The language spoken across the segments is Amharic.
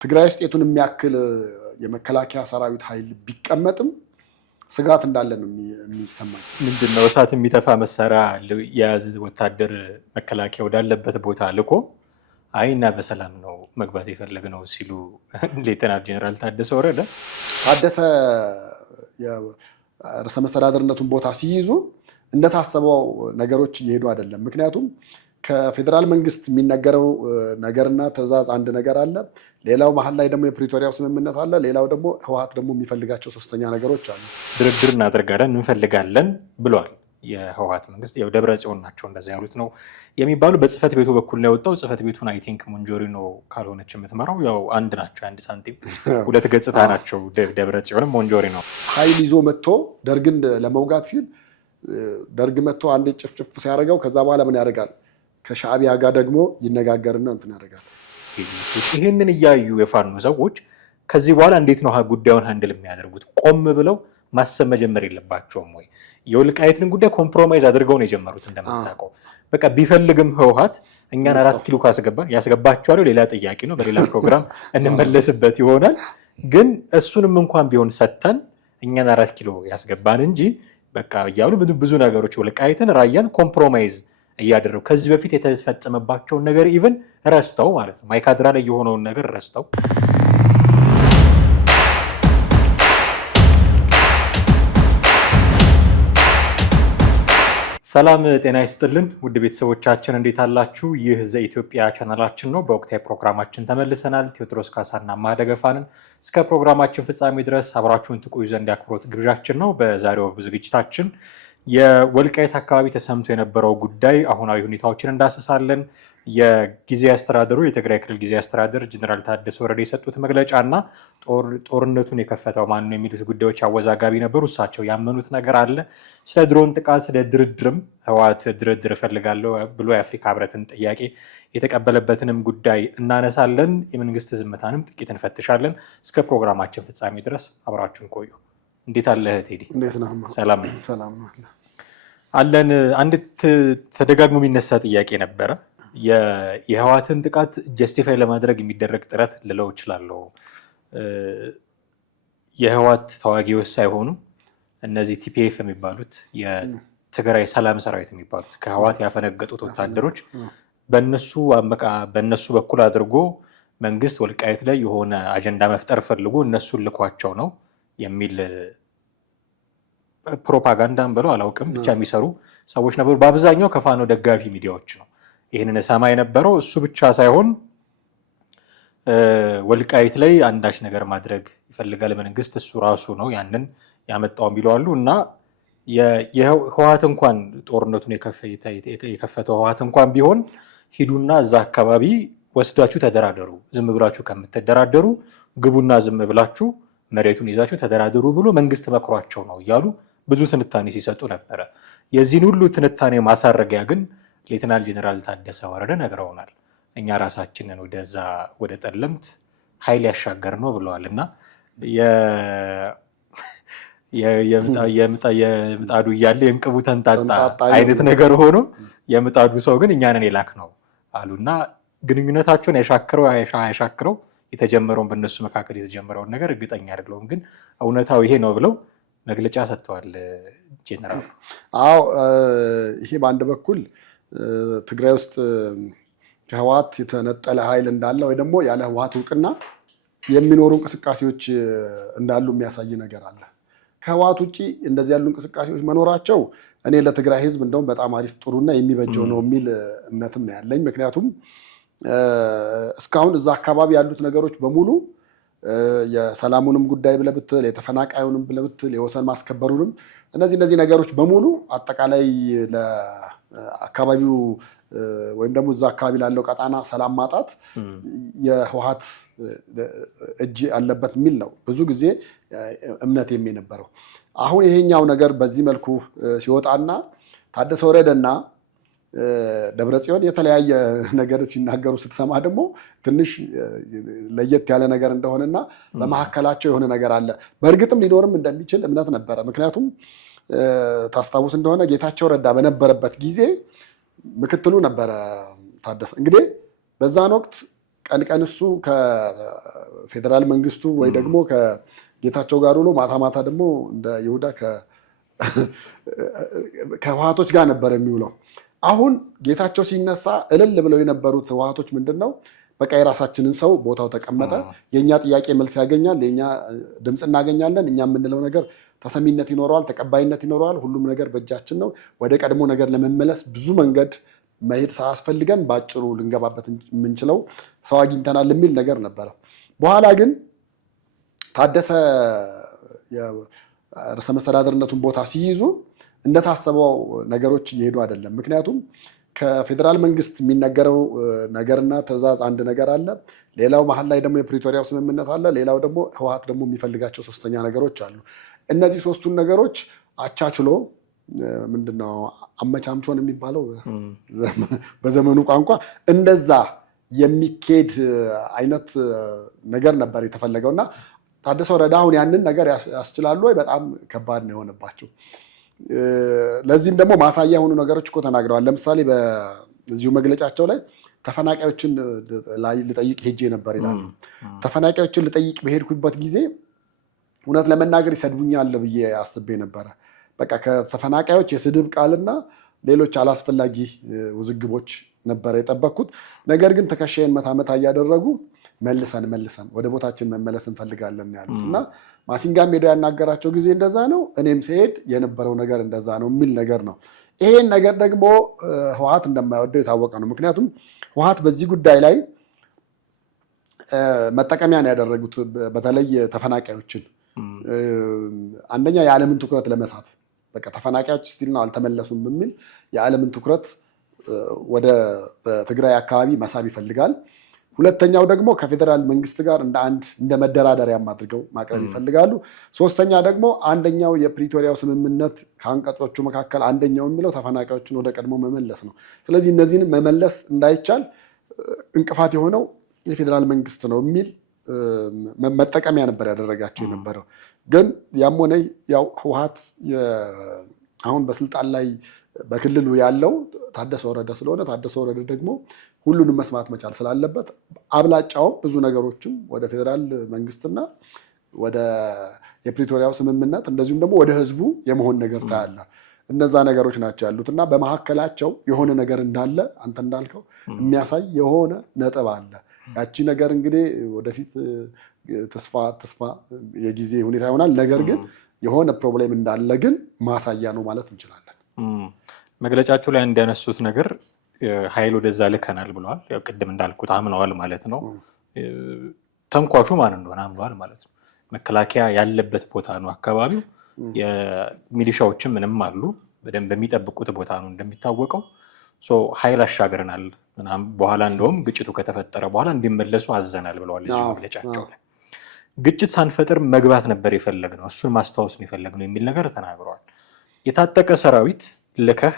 ትግራይ ውስጥ የቱን የሚያክል የመከላከያ ሰራዊት ኃይል ቢቀመጥም ስጋት እንዳለ ነው የሚሰማኝ። ምንድነው እሳት የሚተፋ መሳሪያ የያዘ ወታደር መከላከያ ወዳለበት ቦታ ልኮ አይና በሰላም ነው መግባት የፈለግነው ሲሉ ሌተናል ጄኔራል ታደሰ ወረደ ርዕሰ መስተዳድርነቱን ቦታ ሲይዙ እንደታሰበው ነገሮች እየሄዱ አይደለም። ምክንያቱም ከፌዴራል መንግስት የሚነገረው ነገርና ትዕዛዝ አንድ ነገር አለ። ሌላው መሀል ላይ ደግሞ የፕሪቶሪያው ስምምነት አለ። ሌላው ደግሞ ህወሓት ደግሞ የሚፈልጋቸው ሶስተኛ ነገሮች አሉ። ድርድር እናደርጋለን እንፈልጋለን ብሏል የህወሓት መንግስት። ያው ደብረጽዮን ናቸው እንደዚህ ያሉት ነው የሚባሉ በጽህፈት ቤቱ በኩል ነው የወጣው። ጽህፈት ቤቱን አይ ቲንክ ሞንጆሪኖ ካልሆነች የምትመራው ያው አንድ ናቸው፣ አንድ ሳንቲም ሁለት ገጽታ ናቸው። ደብረጽዮንም ሞንጆሪኖ ኃይል ይዞ መጥቶ ደርግን ለመውጋት ሲል ደርግ መጥቶ አንዴ ጭፍጭፍ ሲያደርገው ከዛ በኋላ ምን ያደርጋል? ከሻዕቢያ ጋር ደግሞ ይነጋገርና እንትን ያደርጋል። ይህንን እያዩ የፋኖ ሰዎች ከዚህ በኋላ እንዴት ነው ጉዳዩን ሃንድል የሚያደርጉት? ቆም ብለው ማሰብ መጀመር የለባቸውም ወይ? የወልቃይትን ጉዳይ ኮምፕሮማይዝ አድርገው ነው የጀመሩት። እንደምታውቀው በቃ ቢፈልግም ህወሓት እኛን 4 ኪሎ ካስገባን ያስገባቸዋል፣ ሌላ ጥያቄ ነው፣ በሌላ ፕሮግራም እንመለስበት ይሆናል። ግን እሱንም እንኳን ቢሆን ሰጥተን እኛን 4 ኪሎ ያስገባን እንጂ በቃ እያሉ ብዙ ነገሮች ወልቃይትን ራያን ኮምፕሮማይዝ እያደረጉ ከዚህ በፊት የተፈጸመባቸውን ነገር ኢቭን ረስተው ማለት ነው፣ ማይካድራ ላይ የሆነውን ነገር ረስተው ሰላም ጤና ይስጥልን ውድ ቤተሰቦቻችን እንዴት አላችሁ? ይህ ዘኢትዮጵያ ቻናላችን ነው። በወቅታዊ ፕሮግራማችን ተመልሰናል። ቴዎድሮስ ካሳና ማደገፋንን እስከ ፕሮግራማችን ፍጻሜ ድረስ አብራችሁን ትቆዩ ዘንድ ያክብሮት ግብዣችን ነው። በዛሬው ዝግጅታችን የወልቃይት አካባቢ ተሰምቶ የነበረው ጉዳይ አሁናዊ ሁኔታዎችን እንዳሰሳለን። የጊዜያዊ አስተዳደሩ የትግራይ ክልል ጊዜያዊ አስተዳደር ጄኔራል ታደሰ ወረደ የሰጡት መግለጫ እና ጦርነቱን የከፈተው ማን ነው የሚሉት ጉዳዮች አወዛጋቢ ነበሩ። እሳቸው ያመኑት ነገር አለ። ስለ ድሮን ጥቃት፣ ስለ ድርድርም ህወሓት ድርድር እፈልጋለሁ ብሎ የአፍሪካ ህብረትን ጥያቄ የተቀበለበትንም ጉዳይ እናነሳለን። የመንግስት ዝምታንም ጥቂት እንፈትሻለን። እስከ ፕሮግራማችን ፍጻሜ ድረስ አብራችሁን ቆዩ። እንዴት አለህ ቴዲ? ሰላም አለን። አንድ ተደጋግሞ የሚነሳ ጥያቄ ነበረ። የህወሓትን ጥቃት ጀስቲፋይ ለማድረግ የሚደረግ ጥረት ልለው እችላለሁ። የህወሓት ተዋጊዎች ሳይሆኑ እነዚህ ቲፒኤፍ የሚባሉት የትግራይ ሰላም ሰራዊት የሚባሉት ከህወሓት ያፈነገጡት ወታደሮች በእነሱ በኩል አድርጎ መንግስት ወልቃይት ላይ የሆነ አጀንዳ መፍጠር ፈልጎ እነሱን ልኳቸው ነው የሚል ፕሮፓጋንዳን ብለው አላውቅም ብቻ የሚሰሩ ሰዎች ነበሩ። በአብዛኛው ከፋኖ ደጋፊ ሚዲያዎች ነው ይህንን ሰማ የነበረው። እሱ ብቻ ሳይሆን ወልቃይት ላይ አንዳች ነገር ማድረግ ይፈልጋል መንግስት፣ እሱ ራሱ ነው ያንን ያመጣውን ቢለዋሉ እና የህወሓት እንኳን ጦርነቱን የከፈተው ህወሓት እንኳን ቢሆን ሂዱና እዛ አካባቢ ወስዳችሁ ተደራደሩ፣ ዝም ብላችሁ ከምትደራደሩ ግቡና ዝም ብላችሁ መሬቱን ይዛችሁ ተደራደሩ ብሎ መንግስት መክሯቸው ነው እያሉ ብዙ ትንታኔ ሲሰጡ ነበረ። የዚህን ሁሉ ትንታኔ ማሳረጊያ ግን ሌተናል ጄኔራል ታደሰ ወረደ ነግረውናል። እኛ ራሳችንን ወደዛ ወደ ጠለምት ኃይል ያሻገር ነው ብለዋል እና የምጣዱ እያለ የእንቅቡ ተንጣጣ አይነት ነገር ሆኖ የምጣዱ ሰው ግን እኛንን የላክ ነው አሉና ግንኙነታቸውን ያሻክረው የተጀመረውን በእነሱ መካከል የተጀመረውን ነገር እርግጠኛ አይደለሁም፣ ግን እውነታው ይሄ ነው ብለው መግለጫ ሰጥተዋል ጄኔራል። አዎ ይሄ በአንድ በኩል ትግራይ ውስጥ ከህወሓት የተነጠለ ኃይል እንዳለ ወይ ደግሞ ያለ ህወሓት እውቅና የሚኖሩ እንቅስቃሴዎች እንዳሉ የሚያሳይ ነገር አለ። ከህወሓት ውጭ እንደዚህ ያሉ እንቅስቃሴዎች መኖራቸው እኔ ለትግራይ ህዝብ እንደውም በጣም አሪፍ ጥሩና የሚበጀው ነው የሚል እምነትም ነው ያለኝ። ምክንያቱም እስካሁን እዛ አካባቢ ያሉት ነገሮች በሙሉ የሰላሙንም ጉዳይ ብለህ ብትል፣ የተፈናቃዩንም ብለህ ብትል፣ የወሰን ማስከበሩንም እነዚህ ነገሮች በሙሉ አጠቃላይ ለአካባቢው ወይም ደግሞ እዛ አካባቢ ላለው ቀጣና ሰላም ማጣት የህወሓት እጅ አለበት የሚል ነው ብዙ ጊዜ እምነት የነበረው። አሁን ይሄኛው ነገር በዚህ መልኩ ሲወጣና ታደሰ ወረደና ደብረጽዮን የተለያየ ነገር ሲናገሩ ስትሰማ ደግሞ ትንሽ ለየት ያለ ነገር እንደሆነና በመካከላቸው የሆነ ነገር አለ። በእርግጥም ሊኖርም እንደሚችል እምነት ነበረ። ምክንያቱም ታስታውስ እንደሆነ ጌታቸው ረዳ በነበረበት ጊዜ ምክትሉ ነበረ ታደሰ። እንግዲህ በዛን ወቅት ቀን እሱ ከፌዴራል መንግስቱ ወይ ደግሞ ከጌታቸው ጋር ውሎ ማታ ደግሞ እንደ ይሁዳ ከህወሓቶች ጋር ነበር የሚውለው። አሁን ጌታቸው ሲነሳ እልል ብለው የነበሩት ህወሓቶች ምንድነው በቃ የራሳችንን ሰው ቦታው ተቀመጠ፣ የኛ ጥያቄ መልስ ያገኛል፣ የኛ ድምፅ እናገኛለን፣ እኛ የምንለው ነገር ተሰሚነት ይኖረዋል፣ ተቀባይነት ይኖረዋል፣ ሁሉም ነገር በእጃችን ነው፣ ወደ ቀድሞ ነገር ለመመለስ ብዙ መንገድ መሄድ ሳያስፈልገን በአጭሩ ልንገባበት የምንችለው ሰው አግኝተናል የሚል ነገር ነበረ። በኋላ ግን ታደሰ ርዕሰ መስተዳድርነቱን ቦታ ሲይዙ እንደታሰበው ነገሮች እየሄዱ አይደለም። ምክንያቱም ከፌዴራል መንግስት የሚነገረው ነገርና ትዕዛዝ አንድ ነገር አለ፣ ሌላው መሀል ላይ ደግሞ የፕሪቶሪያው ስምምነት አለ፣ ሌላው ደግሞ ህወሓት ደግሞ የሚፈልጋቸው ሶስተኛ ነገሮች አሉ። እነዚህ ሶስቱን ነገሮች አቻችሎ ምንድነው አመቻምቾን የሚባለው በዘመኑ ቋንቋ እንደዛ የሚኬድ አይነት ነገር ነበር የተፈለገው እና ታደሰ ወረደ አሁን ያንን ነገር ያስችላሉ ወይ? በጣም ከባድ ነው የሆነባቸው። ለዚህም ደግሞ ማሳያ የሆኑ ነገሮች እኮ ተናግረዋል። ለምሳሌ በዚሁ መግለጫቸው ላይ ተፈናቃዮችን ልጠይቅ ሄጄ ነበር ይላሉ። ተፈናቃዮችን ልጠይቅ በሄድኩበት ጊዜ እውነት ለመናገር ይሰድቡኛል ብዬ አስቤ ነበረ። በቃ ከተፈናቃዮች የስድብ ቃልና ሌሎች አላስፈላጊ ውዝግቦች ነበር የጠበቅኩት። ነገር ግን ትከሻዬን መታ እያደረጉ መልሰን ወደ ቦታችን መመለስ እንፈልጋለን ያሉት እና ማሲንጋም ሄዶ ያናገራቸው ጊዜ እንደዛ ነው፣ እኔም ሲሄድ የነበረው ነገር እንደዛ ነው የሚል ነገር ነው። ይሄን ነገር ደግሞ ህወሓት እንደማይወደው የታወቀ ነው። ምክንያቱም ህወሓት በዚህ ጉዳይ ላይ መጠቀሚያ ነው ያደረጉት። በተለይ ተፈናቃዮችን አንደኛ የዓለምን ትኩረት ለመሳብ በቃ ተፈናቃዮች ስቲል ነው አልተመለሱም በሚል የዓለምን ትኩረት ወደ ትግራይ አካባቢ መሳብ ይፈልጋል። ሁለተኛው ደግሞ ከፌዴራል መንግስት ጋር እንደ መደራደሪያም አድርገው ማቅረብ ይፈልጋሉ። ሶስተኛ ደግሞ አንደኛው የፕሪቶሪያው ስምምነት ከአንቀጾቹ መካከል አንደኛው የሚለው ተፈናቃዮችን ወደ ቀድሞ መመለስ ነው። ስለዚህ እነዚህን መመለስ እንዳይቻል እንቅፋት የሆነው የፌዴራል መንግስት ነው የሚል መጠቀሚያ ነበር ያደረጋቸው የነበረው። ግን ያም ሆነ ያው ህወሓት አሁን በስልጣን ላይ በክልሉ ያለው ታደሰ ወረደ ስለሆነ ታደሰ ወረደ ደግሞ ሁሉንም መስማት መቻል ስላለበት አብላጫውም ብዙ ነገሮችም ወደ ፌዴራል መንግስትና ወደ የፕሪቶሪያው ስምምነት እንደዚሁም ደግሞ ወደ ህዝቡ የመሆን ነገር ታያለ። እነዛ ነገሮች ናቸው ያሉት እና በመካከላቸው የሆነ ነገር እንዳለ አንተ እንዳልከው የሚያሳይ የሆነ ነጥብ አለ። ያቺ ነገር እንግዲህ ወደፊት ተስፋ የጊዜ ሁኔታ ይሆናል። ነገር ግን የሆነ ፕሮብሌም እንዳለ ግን ማሳያ ነው ማለት እንችላለን። መግለጫቸው ላይ እንዲያነሱት ነገር ኃይል ወደዛ ልከናል ብለዋል። ያው ቅድም እንዳልኩት አምነዋል ማለት ነው። ተንኳሹ ማን እንደሆነ አምነዋል ማለት ነው። መከላከያ ያለበት ቦታ ነው አካባቢው። የሚሊሻዎችም ምንም አሉ በደንብ የሚጠብቁት ቦታ ነው እንደሚታወቀው። ኃይል አሻግረናል ምናምን በኋላ እንደውም ግጭቱ ከተፈጠረ በኋላ እንዲመለሱ አዘናል ብለዋል እዚህ መግለጫቸው ላይ። ግጭት ሳንፈጥር መግባት ነበር የፈለግነው፣ እሱን ማስታወስ ነው የፈለግነው የሚል ነገር ተናግረዋል። የታጠቀ ሰራዊት ልከህ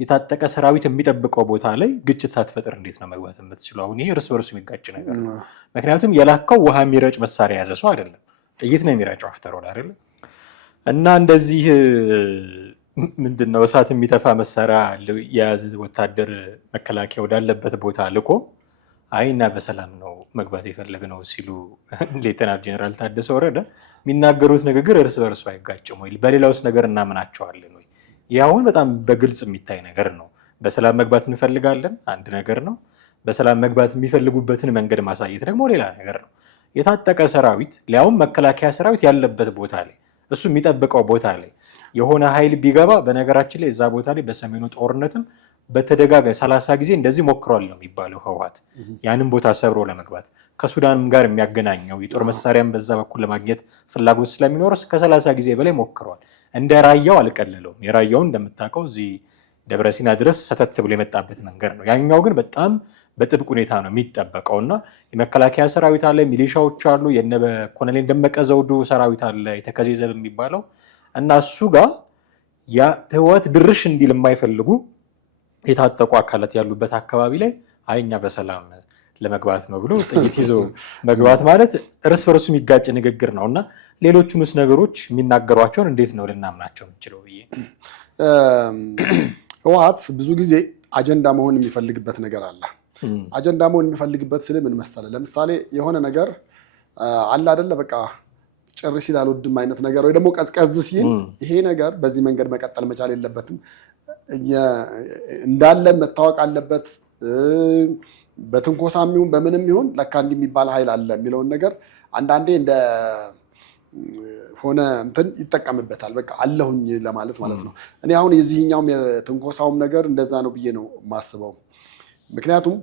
የታጠቀ ሰራዊት የሚጠብቀው ቦታ ላይ ግጭት ሳትፈጥር እንዴት ነው መግባት የምትችለው? አሁን ይሄ እርስ በርሱ የሚጋጭ ነገር ነው። ምክንያቱም የላከው ውሃ የሚረጭ መሳሪያ የያዘ ሰው አይደለም፣ ጥይት ነው የሚረጨው አፍተር ኦል አይደለም። እና እንደዚህ ምንድነው እሳት የሚተፋ መሳሪያ የያዘ ወታደር መከላከያ ወዳለበት ቦታ ልኮ አይና በሰላም ነው መግባት የፈለግነው ሲሉ ሌተናል ጄኔራል ታደሰ ወረደ የሚናገሩት ንግግር እርስ በርሱ አይጋጭም ወይ? በሌላውስ ነገር እናምናቸዋለን ወይ? ያውን በጣም በግልጽ የሚታይ ነገር ነው። በሰላም መግባት እንፈልጋለን አንድ ነገር ነው። በሰላም መግባት የሚፈልጉበትን መንገድ ማሳየት ደግሞ ሌላ ነገር ነው። የታጠቀ ሰራዊት ሊያውም መከላከያ ሰራዊት ያለበት ቦታ ላይ እሱ የሚጠብቀው ቦታ ላይ የሆነ ኃይል ቢገባ፣ በነገራችን ላይ እዛ ቦታ ላይ በሰሜኑ ጦርነትም በተደጋጋሚ 30 ጊዜ እንደዚህ ሞክሯል ነው የሚባለው ህወሓት ያንን ቦታ ሰብሮ ለመግባት ከሱዳንም ጋር የሚያገናኘው የጦር መሳሪያም በዛ በኩል ለማግኘት ፍላጎት ስለሚኖር እስከ 30 ጊዜ በላይ ሞክሯል። እንደ ራያው አልቀለለውም። የራያውን እንደምታውቀው እዚህ ደብረሲና ድረስ ሰተት ብሎ የመጣበት መንገድ ነው። ያኛው ግን በጣም በጥብቅ ሁኔታ ነው የሚጠበቀው እና የመከላከያ ሰራዊት አለ፣ ሚሊሻዎች አሉ፣ የነ ኮሎኔል ደመቀ ዘውዱ ሰራዊት አለ የተከዜ ዘብ የሚባለው እና እሱ ጋር ህወሓት ድርሽ እንዲል የማይፈልጉ የታጠቁ አካላት ያሉበት አካባቢ ላይ አይኛ በሰላም ለመግባት ነው ብሎ ጥይት ይዞ መግባት ማለት እርስ በርሱ የሚጋጭ ንግግር ነው እና ሌሎቹንስ ነገሮች የሚናገሯቸውን እንዴት ነው ልናምናቸው የምንችለው ብዬ። ህወሓት ብዙ ጊዜ አጀንዳ መሆን የሚፈልግበት ነገር አለ። አጀንዳ መሆን የሚፈልግበት ስል ምን መሰለህ፣ ለምሳሌ የሆነ ነገር አለ አይደለ፣ በቃ ጭር ሲል አልወድም አይነት ነገር ወይ ደግሞ ቀዝቀዝ ሲል ይሄ ነገር በዚህ መንገድ መቀጠል መቻል የለበትም እንዳለን መታወቅ አለበት። በትንኮሳም ይሁን በምንም ይሁን ለካ እንዲህ የሚባል ኃይል አለ የሚለውን ነገር አንዳንዴ እንደ ሆነ እንትን ይጠቀምበታል። በቃ አለሁኝ ለማለት ማለት ነው። እኔ አሁን የዚህኛውም የትንኮሳውም ነገር እንደዛ ነው ብዬ ነው የማስበው። ምክንያቱም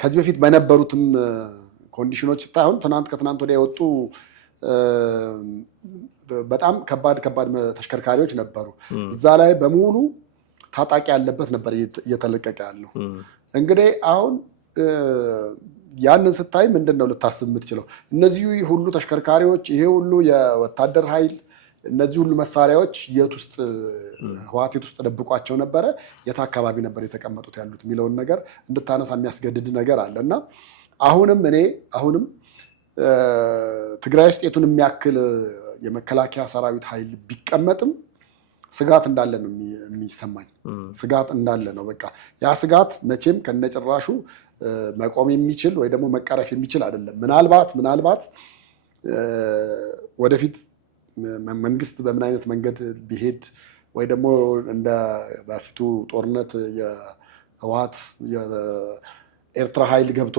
ከዚህ በፊት በነበሩትም ኮንዲሽኖች ስታይ አሁን ከትናንት ወዲያ የወጡ በጣም ከባድ ተሽከርካሪዎች ነበሩ። እዛ ላይ በሙሉ ታጣቂ ያለበት ነበር እየተለቀቀ ያለው። እንግዲህ አሁን ያንን ስታይ ምንድን ነው ልታስብ የምትችለው? እነዚህ ሁሉ ተሽከርካሪዎች፣ ይሄ ሁሉ የወታደር ኃይል፣ እነዚህ ሁሉ መሳሪያዎች ህወሓት የት ውስጥ ደብቋቸው ነበረ? የት አካባቢ ነበር የተቀመጡት ያሉት የሚለውን ነገር እንድታነሳ የሚያስገድድ ነገር አለ እና አሁንም ትግራይ ውስጥ የቱን የሚያክል የመከላከያ ሰራዊት ኃይል ቢቀመጥም ስጋት እንዳለ ነው የሚሰማኝ። ስጋት እንዳለ ነው። በቃ ያ ስጋት መቼም ከነጭራሹ መቆም የሚችል ወይ ደግሞ መቀረፍ የሚችል አይደለም። ምናልባት ወደፊት መንግስት በምን አይነት መንገድ ቢሄድ ወይ ደግሞ እንደ በፊቱ ጦርነት የህወሓት የኤርትራ ኃይል ገብቶ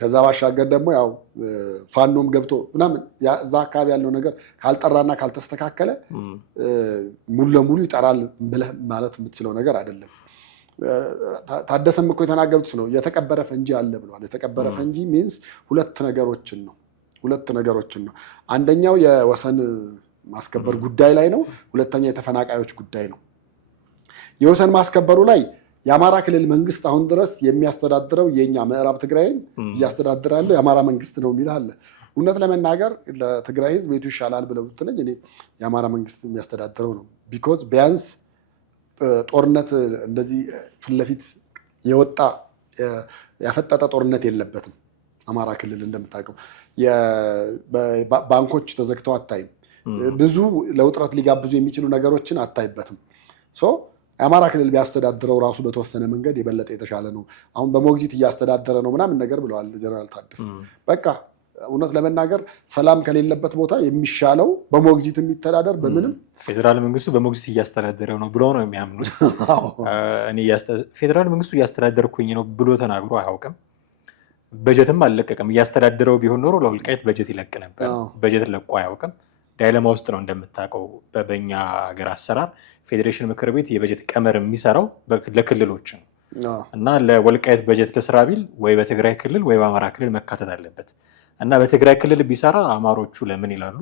ከዛ ባሻገር ደግሞ ያው ፋኖም ገብቶ ምናምን እዛ አካባቢ ያለው ነገር ካልጠራና ካልተስተካከለ ሙሉ ለሙሉ ይጠራል ብለህ ማለት የምትችለው ነገር አይደለም። ታደሰም እኮ የተናገሩት ነው። የተቀበረ ፈንጂ አለ ብለዋል። የተቀበረ ፈንጂ ሚንስ ሁለት ነገሮችን ነው። አንደኛው የወሰን ማስከበር ጉዳይ ላይ ነው። ሁለተኛ የተፈናቃዮች ጉዳይ ነው። የወሰን ማስከበሩ ላይ የአማራ ክልል መንግስት አሁን ድረስ የሚያስተዳድረው የኛ ምዕራብ ትግራይን እያስተዳደረ ያለው የአማራ መንግስት ነው የሚል አለ። እውነት ለመናገር ለትግራይ ህዝብ ቤቱ ይሻላል ብለው ብትለኝ እኔ የአማራ መንግስት የሚያስተዳድረው ነው። ቢኮዝ ቢያንስ ጦርነት እንደዚህ ፊት ለፊት የወጣ ያፈጠጠ ጦርነት የለበትም። አማራ ክልል እንደምታውቀው ባንኮች ተዘግተው አታይም። ብዙ ለውጥረት ሊጋብዙ የሚችሉ ነገሮችን አታይበትም። የአማራ ክልል ቢያስተዳድረው ራሱ በተወሰነ መንገድ የበለጠ የተሻለ ነው። አሁን በሞግዚት እያስተዳደረ ነው ምናምን ነገር ብለዋል ጀነራል ታደሰ። በቃ እውነት ለመናገር ሰላም ከሌለበት ቦታ የሚሻለው በሞግዚት የሚተዳደር በምንም ፌዴራል መንግስቱ በሞግዚት እያስተዳደረ ነው ብሎ ነው የሚያምኑት። ፌዴራል መንግስቱ እያስተዳደርኩኝ ነው ብሎ ተናግሮ አያውቅም። በጀትም አልለቀቅም። እያስተዳደረው ቢሆን ኖሮ ለወልቃይት በጀት ይለቅ ነበር። በጀት ለቆ አያውቅም። ዳይለማ ውስጥ ነው እንደምታውቀው። በኛ ሀገር አሰራር ፌዴሬሽን ምክር ቤት የበጀት ቀመር የሚሰራው ለክልሎች ነው እና ለወልቃይት በጀት ለስራ ቢል ወይ በትግራይ ክልል ወይ በአማራ ክልል መካተት አለበት እና በትግራይ ክልል ቢሰራ አማሮቹ ለምን ይላሉ፣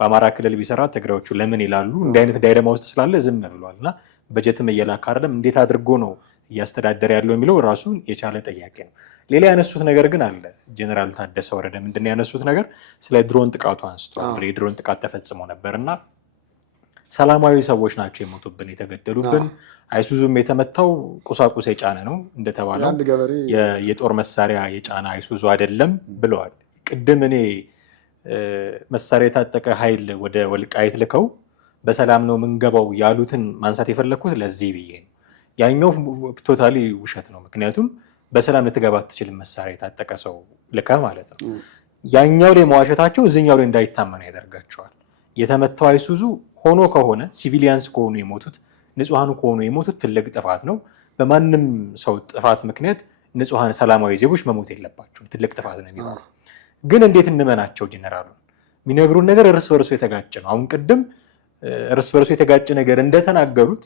በአማራ ክልል ቢሰራ ትግራዮቹ ለምን ይላሉ። እንዲህ አይነት ዳይለማ ውስጥ ስላለ ዝም ብሏል እና በጀትም እየላከ አይደለም። እንዴት አድርጎ ነው እያስተዳደረ ያለው የሚለው ራሱ የቻለ ጥያቄ ነው። ሌላ ያነሱት ነገር ግን አለ። ጀነራል ታደሰ ወረደ ምንድን ነው ያነሱት ነገር? ስለ ድሮን ጥቃቱ አንስቷል። የድሮን ጥቃት ተፈጽሞ ነበር እና ሰላማዊ ሰዎች ናቸው የሞቱብን የተገደሉብን። አይሱዙም የተመታው ቁሳቁስ የጫነ ነው እንደተባለው የጦር መሳሪያ የጫነ አይሱዙ አይደለም ብለዋል። ቅድም እኔ መሳሪያ የታጠቀ ኃይል ወደ ወልቃይት ልከው በሰላም ነው የምንገባው ያሉትን ማንሳት የፈለግኩት ለዚህ ብዬ ነው። ያኛው ቶታሊ ውሸት ነው። ምክንያቱም በሰላም ልትገባ አትችልም መሳሪያ የታጠቀ ሰው ልከ ማለት ነው። ያኛው ላይ መዋሸታቸው እዚኛው ላይ እንዳይታመኑ ያደርጋቸዋል። የተመታው አይሱዙ ሆኖ ከሆነ ሲቪሊያንስ ከሆኑ የሞቱት ንጹሐን ከሆኑ የሞቱት ትልቅ ጥፋት ነው። በማንም ሰው ጥፋት ምክንያት ንጹሐን ሰላማዊ ዜጎች መሞት የለባቸውም። ትልቅ ጥፋት ነው የሚሆነው። ግን እንዴት እንመናቸው? ጀነራሉን የሚነግሩን ነገር እርስ በርሱ የተጋጨ ነው። አሁን ቅድም እርስ በርሱ የተጋጨ ነገር እንደተናገሩት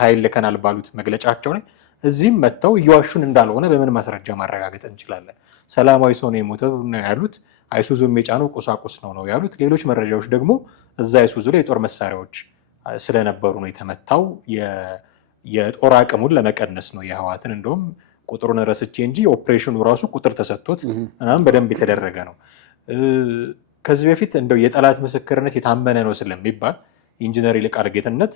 ኃይል ልከናል ባሉት መግለጫቸው ላይ እዚህም መጥተው እየዋሹን እንዳልሆነ በምን ማስረጃ ማረጋገጥ እንችላለን? ሰላማዊ ሰው ነው የሞተው ነው ያሉት። አይሱዙም የጫነው ቁሳቁስ ነው ያሉት። ሌሎች መረጃዎች ደግሞ እዛ አይሱዙ ላይ የጦር መሳሪያዎች ስለነበሩ ነው የተመታው። የጦር አቅሙን ለመቀነስ ነው የህወሓትን። እንደውም ቁጥሩን ረስቼ እንጂ ኦፕሬሽኑ ራሱ ቁጥር ተሰጥቶት ምናምን በደንብ የተደረገ ነው። ከዚህ በፊት እንደው የጠላት ምስክርነት የታመነ ነው ስለሚባል ኢንጂነር ይልቃል ጌትነት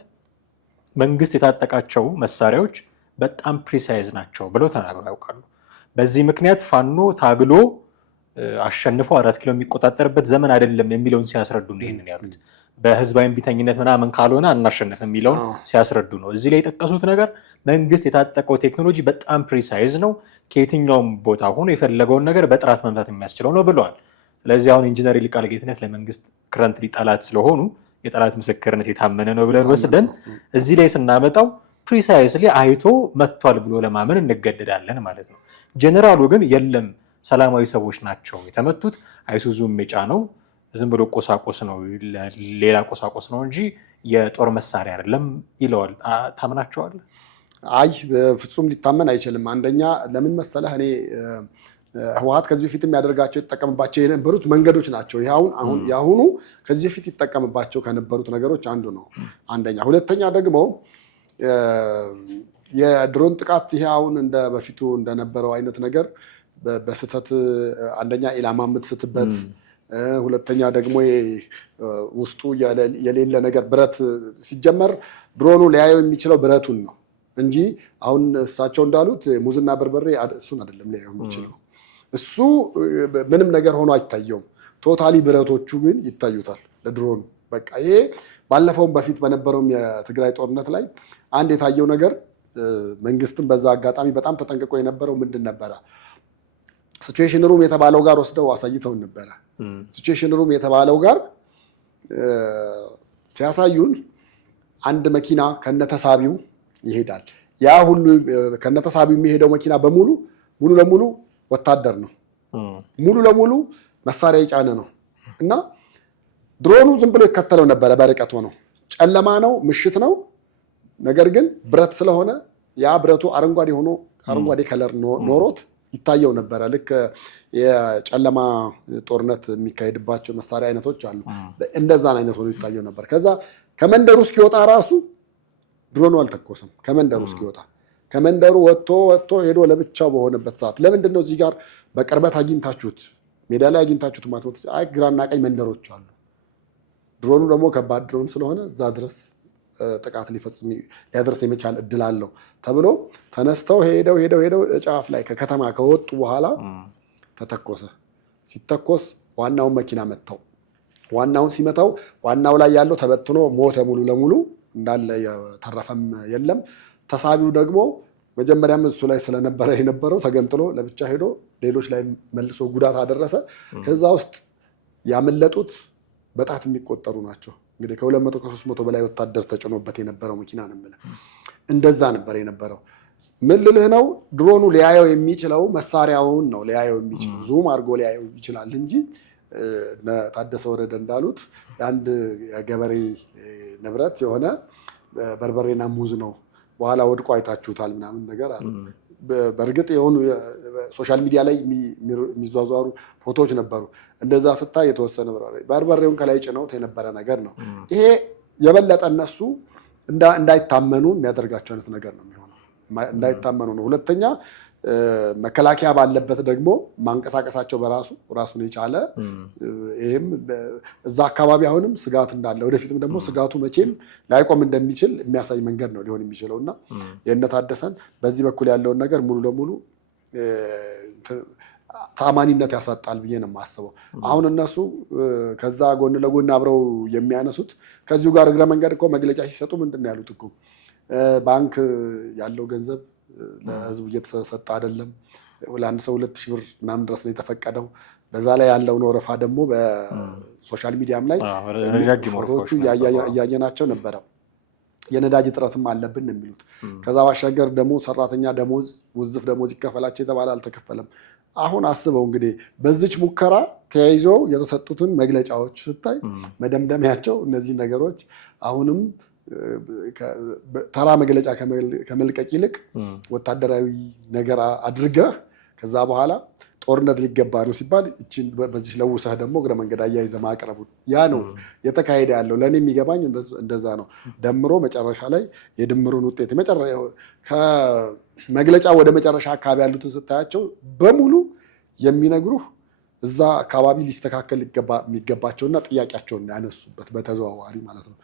መንግስት የታጠቃቸው መሳሪያዎች በጣም ፕሪሳይዝ ናቸው ብለው ተናግረው ያውቃሉ። በዚህ ምክንያት ፋኖ ታግሎ አሸንፎ 4 ኪሎ የሚቆጣጠርበት ዘመን አይደለም የሚለውን ሲያስረዱ ነው ይሄንን ያሉት። በህዝባዊ ቢተኝነት ምናምን ካልሆነ አናሸንፍ የሚለውን ሲያስረዱ ነው። እዚህ ላይ የጠቀሱት ነገር መንግስት የታጠቀው ቴክኖሎጂ በጣም ፕሪሳይዝ ነው፣ ከየትኛውም ቦታ ሆኖ የፈለገውን ነገር በጥራት መምታት የሚያስችለው ነው ብለዋል። ስለዚህ አሁን ኢንጂነር ይልቃል ጌትነት ለመንግስት ክረንትሊ ጠላት ስለሆኑ የጠላት ምስክርነት የታመነ ነው ብለን ወስደን እዚህ ላይ ስናመጣው ፕሪሳይስሊ አይቶ መጥቷል ብሎ ለማመን እንገደዳለን ማለት ነው። ጀነራሉ ግን የለም ሰላማዊ ሰዎች ናቸው የተመቱት፣ አይሱዙም የጫነው ዝም ብሎ ቁሳቁስ ነው፣ ሌላ ቁሳቁስ ነው እንጂ የጦር መሳሪያ አይደለም ይለዋል። ታምናቸዋለህ? አይ ፍጹም ሊታመን አይችልም። አንደኛ ለምን መሰለህ፣ እኔ ህወሓት ከዚህ በፊት የሚያደርጋቸው የተጠቀምባቸው የነበሩት መንገዶች ናቸው። አሁን የአሁኑ ከዚህ በፊት ይጠቀምባቸው ከነበሩት ነገሮች አንዱ ነው። አንደኛ። ሁለተኛ ደግሞ የድሮን ጥቃት ይሄ አሁን እንደ በፊቱ እንደነበረው አይነት ነገር በስህተት አንደኛ ኢላማ የምትስትበት፣ ሁለተኛ ደግሞ ውስጡ የሌለ ነገር ብረት ሲጀመር ድሮኑ ሊያየው የሚችለው ብረቱን ነው እንጂ አሁን እሳቸው እንዳሉት ሙዝና በርበሬ እሱን አይደለም ሊያየው የሚችለው። እሱ ምንም ነገር ሆኖ አይታየውም። ቶታሊ ብረቶቹ ግን ይታዩታል ለድሮኑ። በቃ ይሄ ባለፈውም በፊት በነበረውም የትግራይ ጦርነት ላይ አንድ የታየው ነገር መንግስትም በዛ አጋጣሚ በጣም ተጠንቅቆ የነበረው ምንድን ነበረ? ሲቹዌሽን ሩም የተባለው ጋር ወስደው አሳይተውን ነበረ። ሲቹዌሽን ሩም የተባለው ጋር ሲያሳዩን አንድ መኪና ከነተሳቢው ይሄዳል። ያ ሁሉ ከነተሳቢው የሚሄደው መኪና በሙሉ ሙሉ ለሙሉ ወታደር ነው፣ ሙሉ ለሙሉ መሳሪያ የጫነ ነው እና ድሮኑ ዝም ብሎ ይከተለው ነበረ። በርቀት ሆነው ጨለማ ነው፣ ምሽት ነው። ነገር ግን ብረት ስለሆነ ያ ብረቱ አረንጓዴ ሆኖ አረንጓዴ ከለር ኖሮት ይታየው ነበረ። ልክ የጨለማ ጦርነት የሚካሄድባቸው መሳሪያ አይነቶች አሉ፣ እንደዛን አይነት ሆኖ ይታየው ነበር። ከዛ ከመንደሩ እስኪወጣ ራሱ ድሮኑ አልተኮሰም። ከመንደሩ እስኪወጣ ከመንደሩ ወጥቶ ሄዶ ለብቻው በሆነበት ሰዓት ለምንድን ነው እዚህ ጋር በቅርበት አግኝታችሁት ሜዳ ላይ አግኝታችሁት ማትሞት? አይ ግራና ቀኝ መንደሮች አሉ። ድሮኑ ደግሞ ከባድ ድሮን ስለሆነ እዛ ድረስ ጥቃት ሊያደርስ የመቻል እድል አለው ተብሎ ተነስተው ሄደው ጫፍ ላይ ከከተማ ከወጡ በኋላ ተተኮሰ። ሲተኮስ ዋናውን መኪና መታው። ዋናውን ሲመታው ዋናው ላይ ያለው ተበትኖ ሞተ ሙሉ ለሙሉ እንዳለ፣ የተረፈም የለም። ተሳቢው ደግሞ መጀመሪያም እሱ ላይ ስለነበረ የነበረው ተገንጥሎ ለብቻ ሄዶ ሌሎች ላይ መልሶ ጉዳት አደረሰ። ከዛ ውስጥ ያመለጡት በጣት የሚቆጠሩ ናቸው። እንግዲህ ከ200 ከ300 በላይ ወታደር ተጭኖበት የነበረው መኪና ነው የምልህ። እንደዛ ነበር የነበረው። ምን ልልህ ነው፣ ድሮኑ ሊያየው የሚችለው መሳሪያውን ነው ሊያየው የሚችለው። ዙም አድርጎ ሊያየው ይችላል እንጂ ታደሰ ወረደ እንዳሉት የአንድ የገበሬ ንብረት የሆነ በርበሬና ሙዝ ነው በኋላ ወድቆ አይታችሁታል ምናምን ነገር አለ። በእርግጥ የሆኑ ሶሻል ሚዲያ ላይ የሚዟዟሩ ፎቶዎች ነበሩ። እንደዛ ስታይ የተወሰነ በርበሬውን ከላይ ጭነውት የነበረ ነገር ነው። ይሄ የበለጠ እነሱ እንዳይታመኑ የሚያደርጋቸው አይነት ነገር ነው የሚሆነው። እንዳይታመኑ ነው። ሁለተኛ መከላከያ ባለበት ደግሞ ማንቀሳቀሳቸው በራሱ ራሱን የቻለ ይህም እዛ አካባቢ አሁንም ስጋት እንዳለ ወደፊትም ደግሞ ስጋቱ መቼም ላይቆም እንደሚችል የሚያሳይ መንገድ ነው ሊሆን የሚችለው እና የእነ ታደሰን በዚህ በኩል ያለውን ነገር ሙሉ ለሙሉ ታማኒነት ያሳጣል ብዬ ነው የማስበው። አሁን እነሱ ከዛ ጎን ለጎን አብረው የሚያነሱት ከዚሁ ጋር እግረ መንገድ እኮ መግለጫ ሲሰጡ ምንድን ነው ያሉት እኮ ባንክ ያለው ገንዘብ ለህዝቡ እየተሰጠ አይደለም። ለአንድ ሰው 2000 ብር ምናምን ድረስ ነው የተፈቀደው። በዛ ላይ ያለውን ወረፋ ደግሞ በሶሻል ሚዲያም ላይ ፎቶዎቹ እያየናቸው ነበረ። የነዳጅ እጥረትም አለብን የሚሉት። ከዛ ባሻገር ደግሞ ሰራተኛ ደሞዝ ውዝፍ ደሞዝ ይከፈላቸው የተባለ አልተከፈለም። አሁን አስበው እንግዲህ በዚች ሙከራ ተያይዞ የተሰጡትን መግለጫዎች ስታይ መደምደሚያቸው እነዚህ ነገሮች አሁንም ተራ መግለጫ ከመልቀቅ ይልቅ ወታደራዊ ነገር አድርገህ ከዛ በኋላ ጦርነት ሊገባ ነው ሲባል እቺን በዚህ ለውሰህ ደግሞ እግረ መንገድ አያይዘህ ማቅረቡ ያ ነው የተካሄደ ያለው። ለእኔ የሚገባኝ እንደዛ ነው። ደምሮ መጨረሻ ላይ የድምሩን ውጤት ከመግለጫ ወደ መጨረሻ አካባቢ ያሉትን ስታያቸው በሙሉ የሚነግሩህ እዛ አካባቢ ሊስተካከል የሚገባቸውና ጥያቄያቸውን ያነሱበት በተዘዋዋሪ ማለት ነው።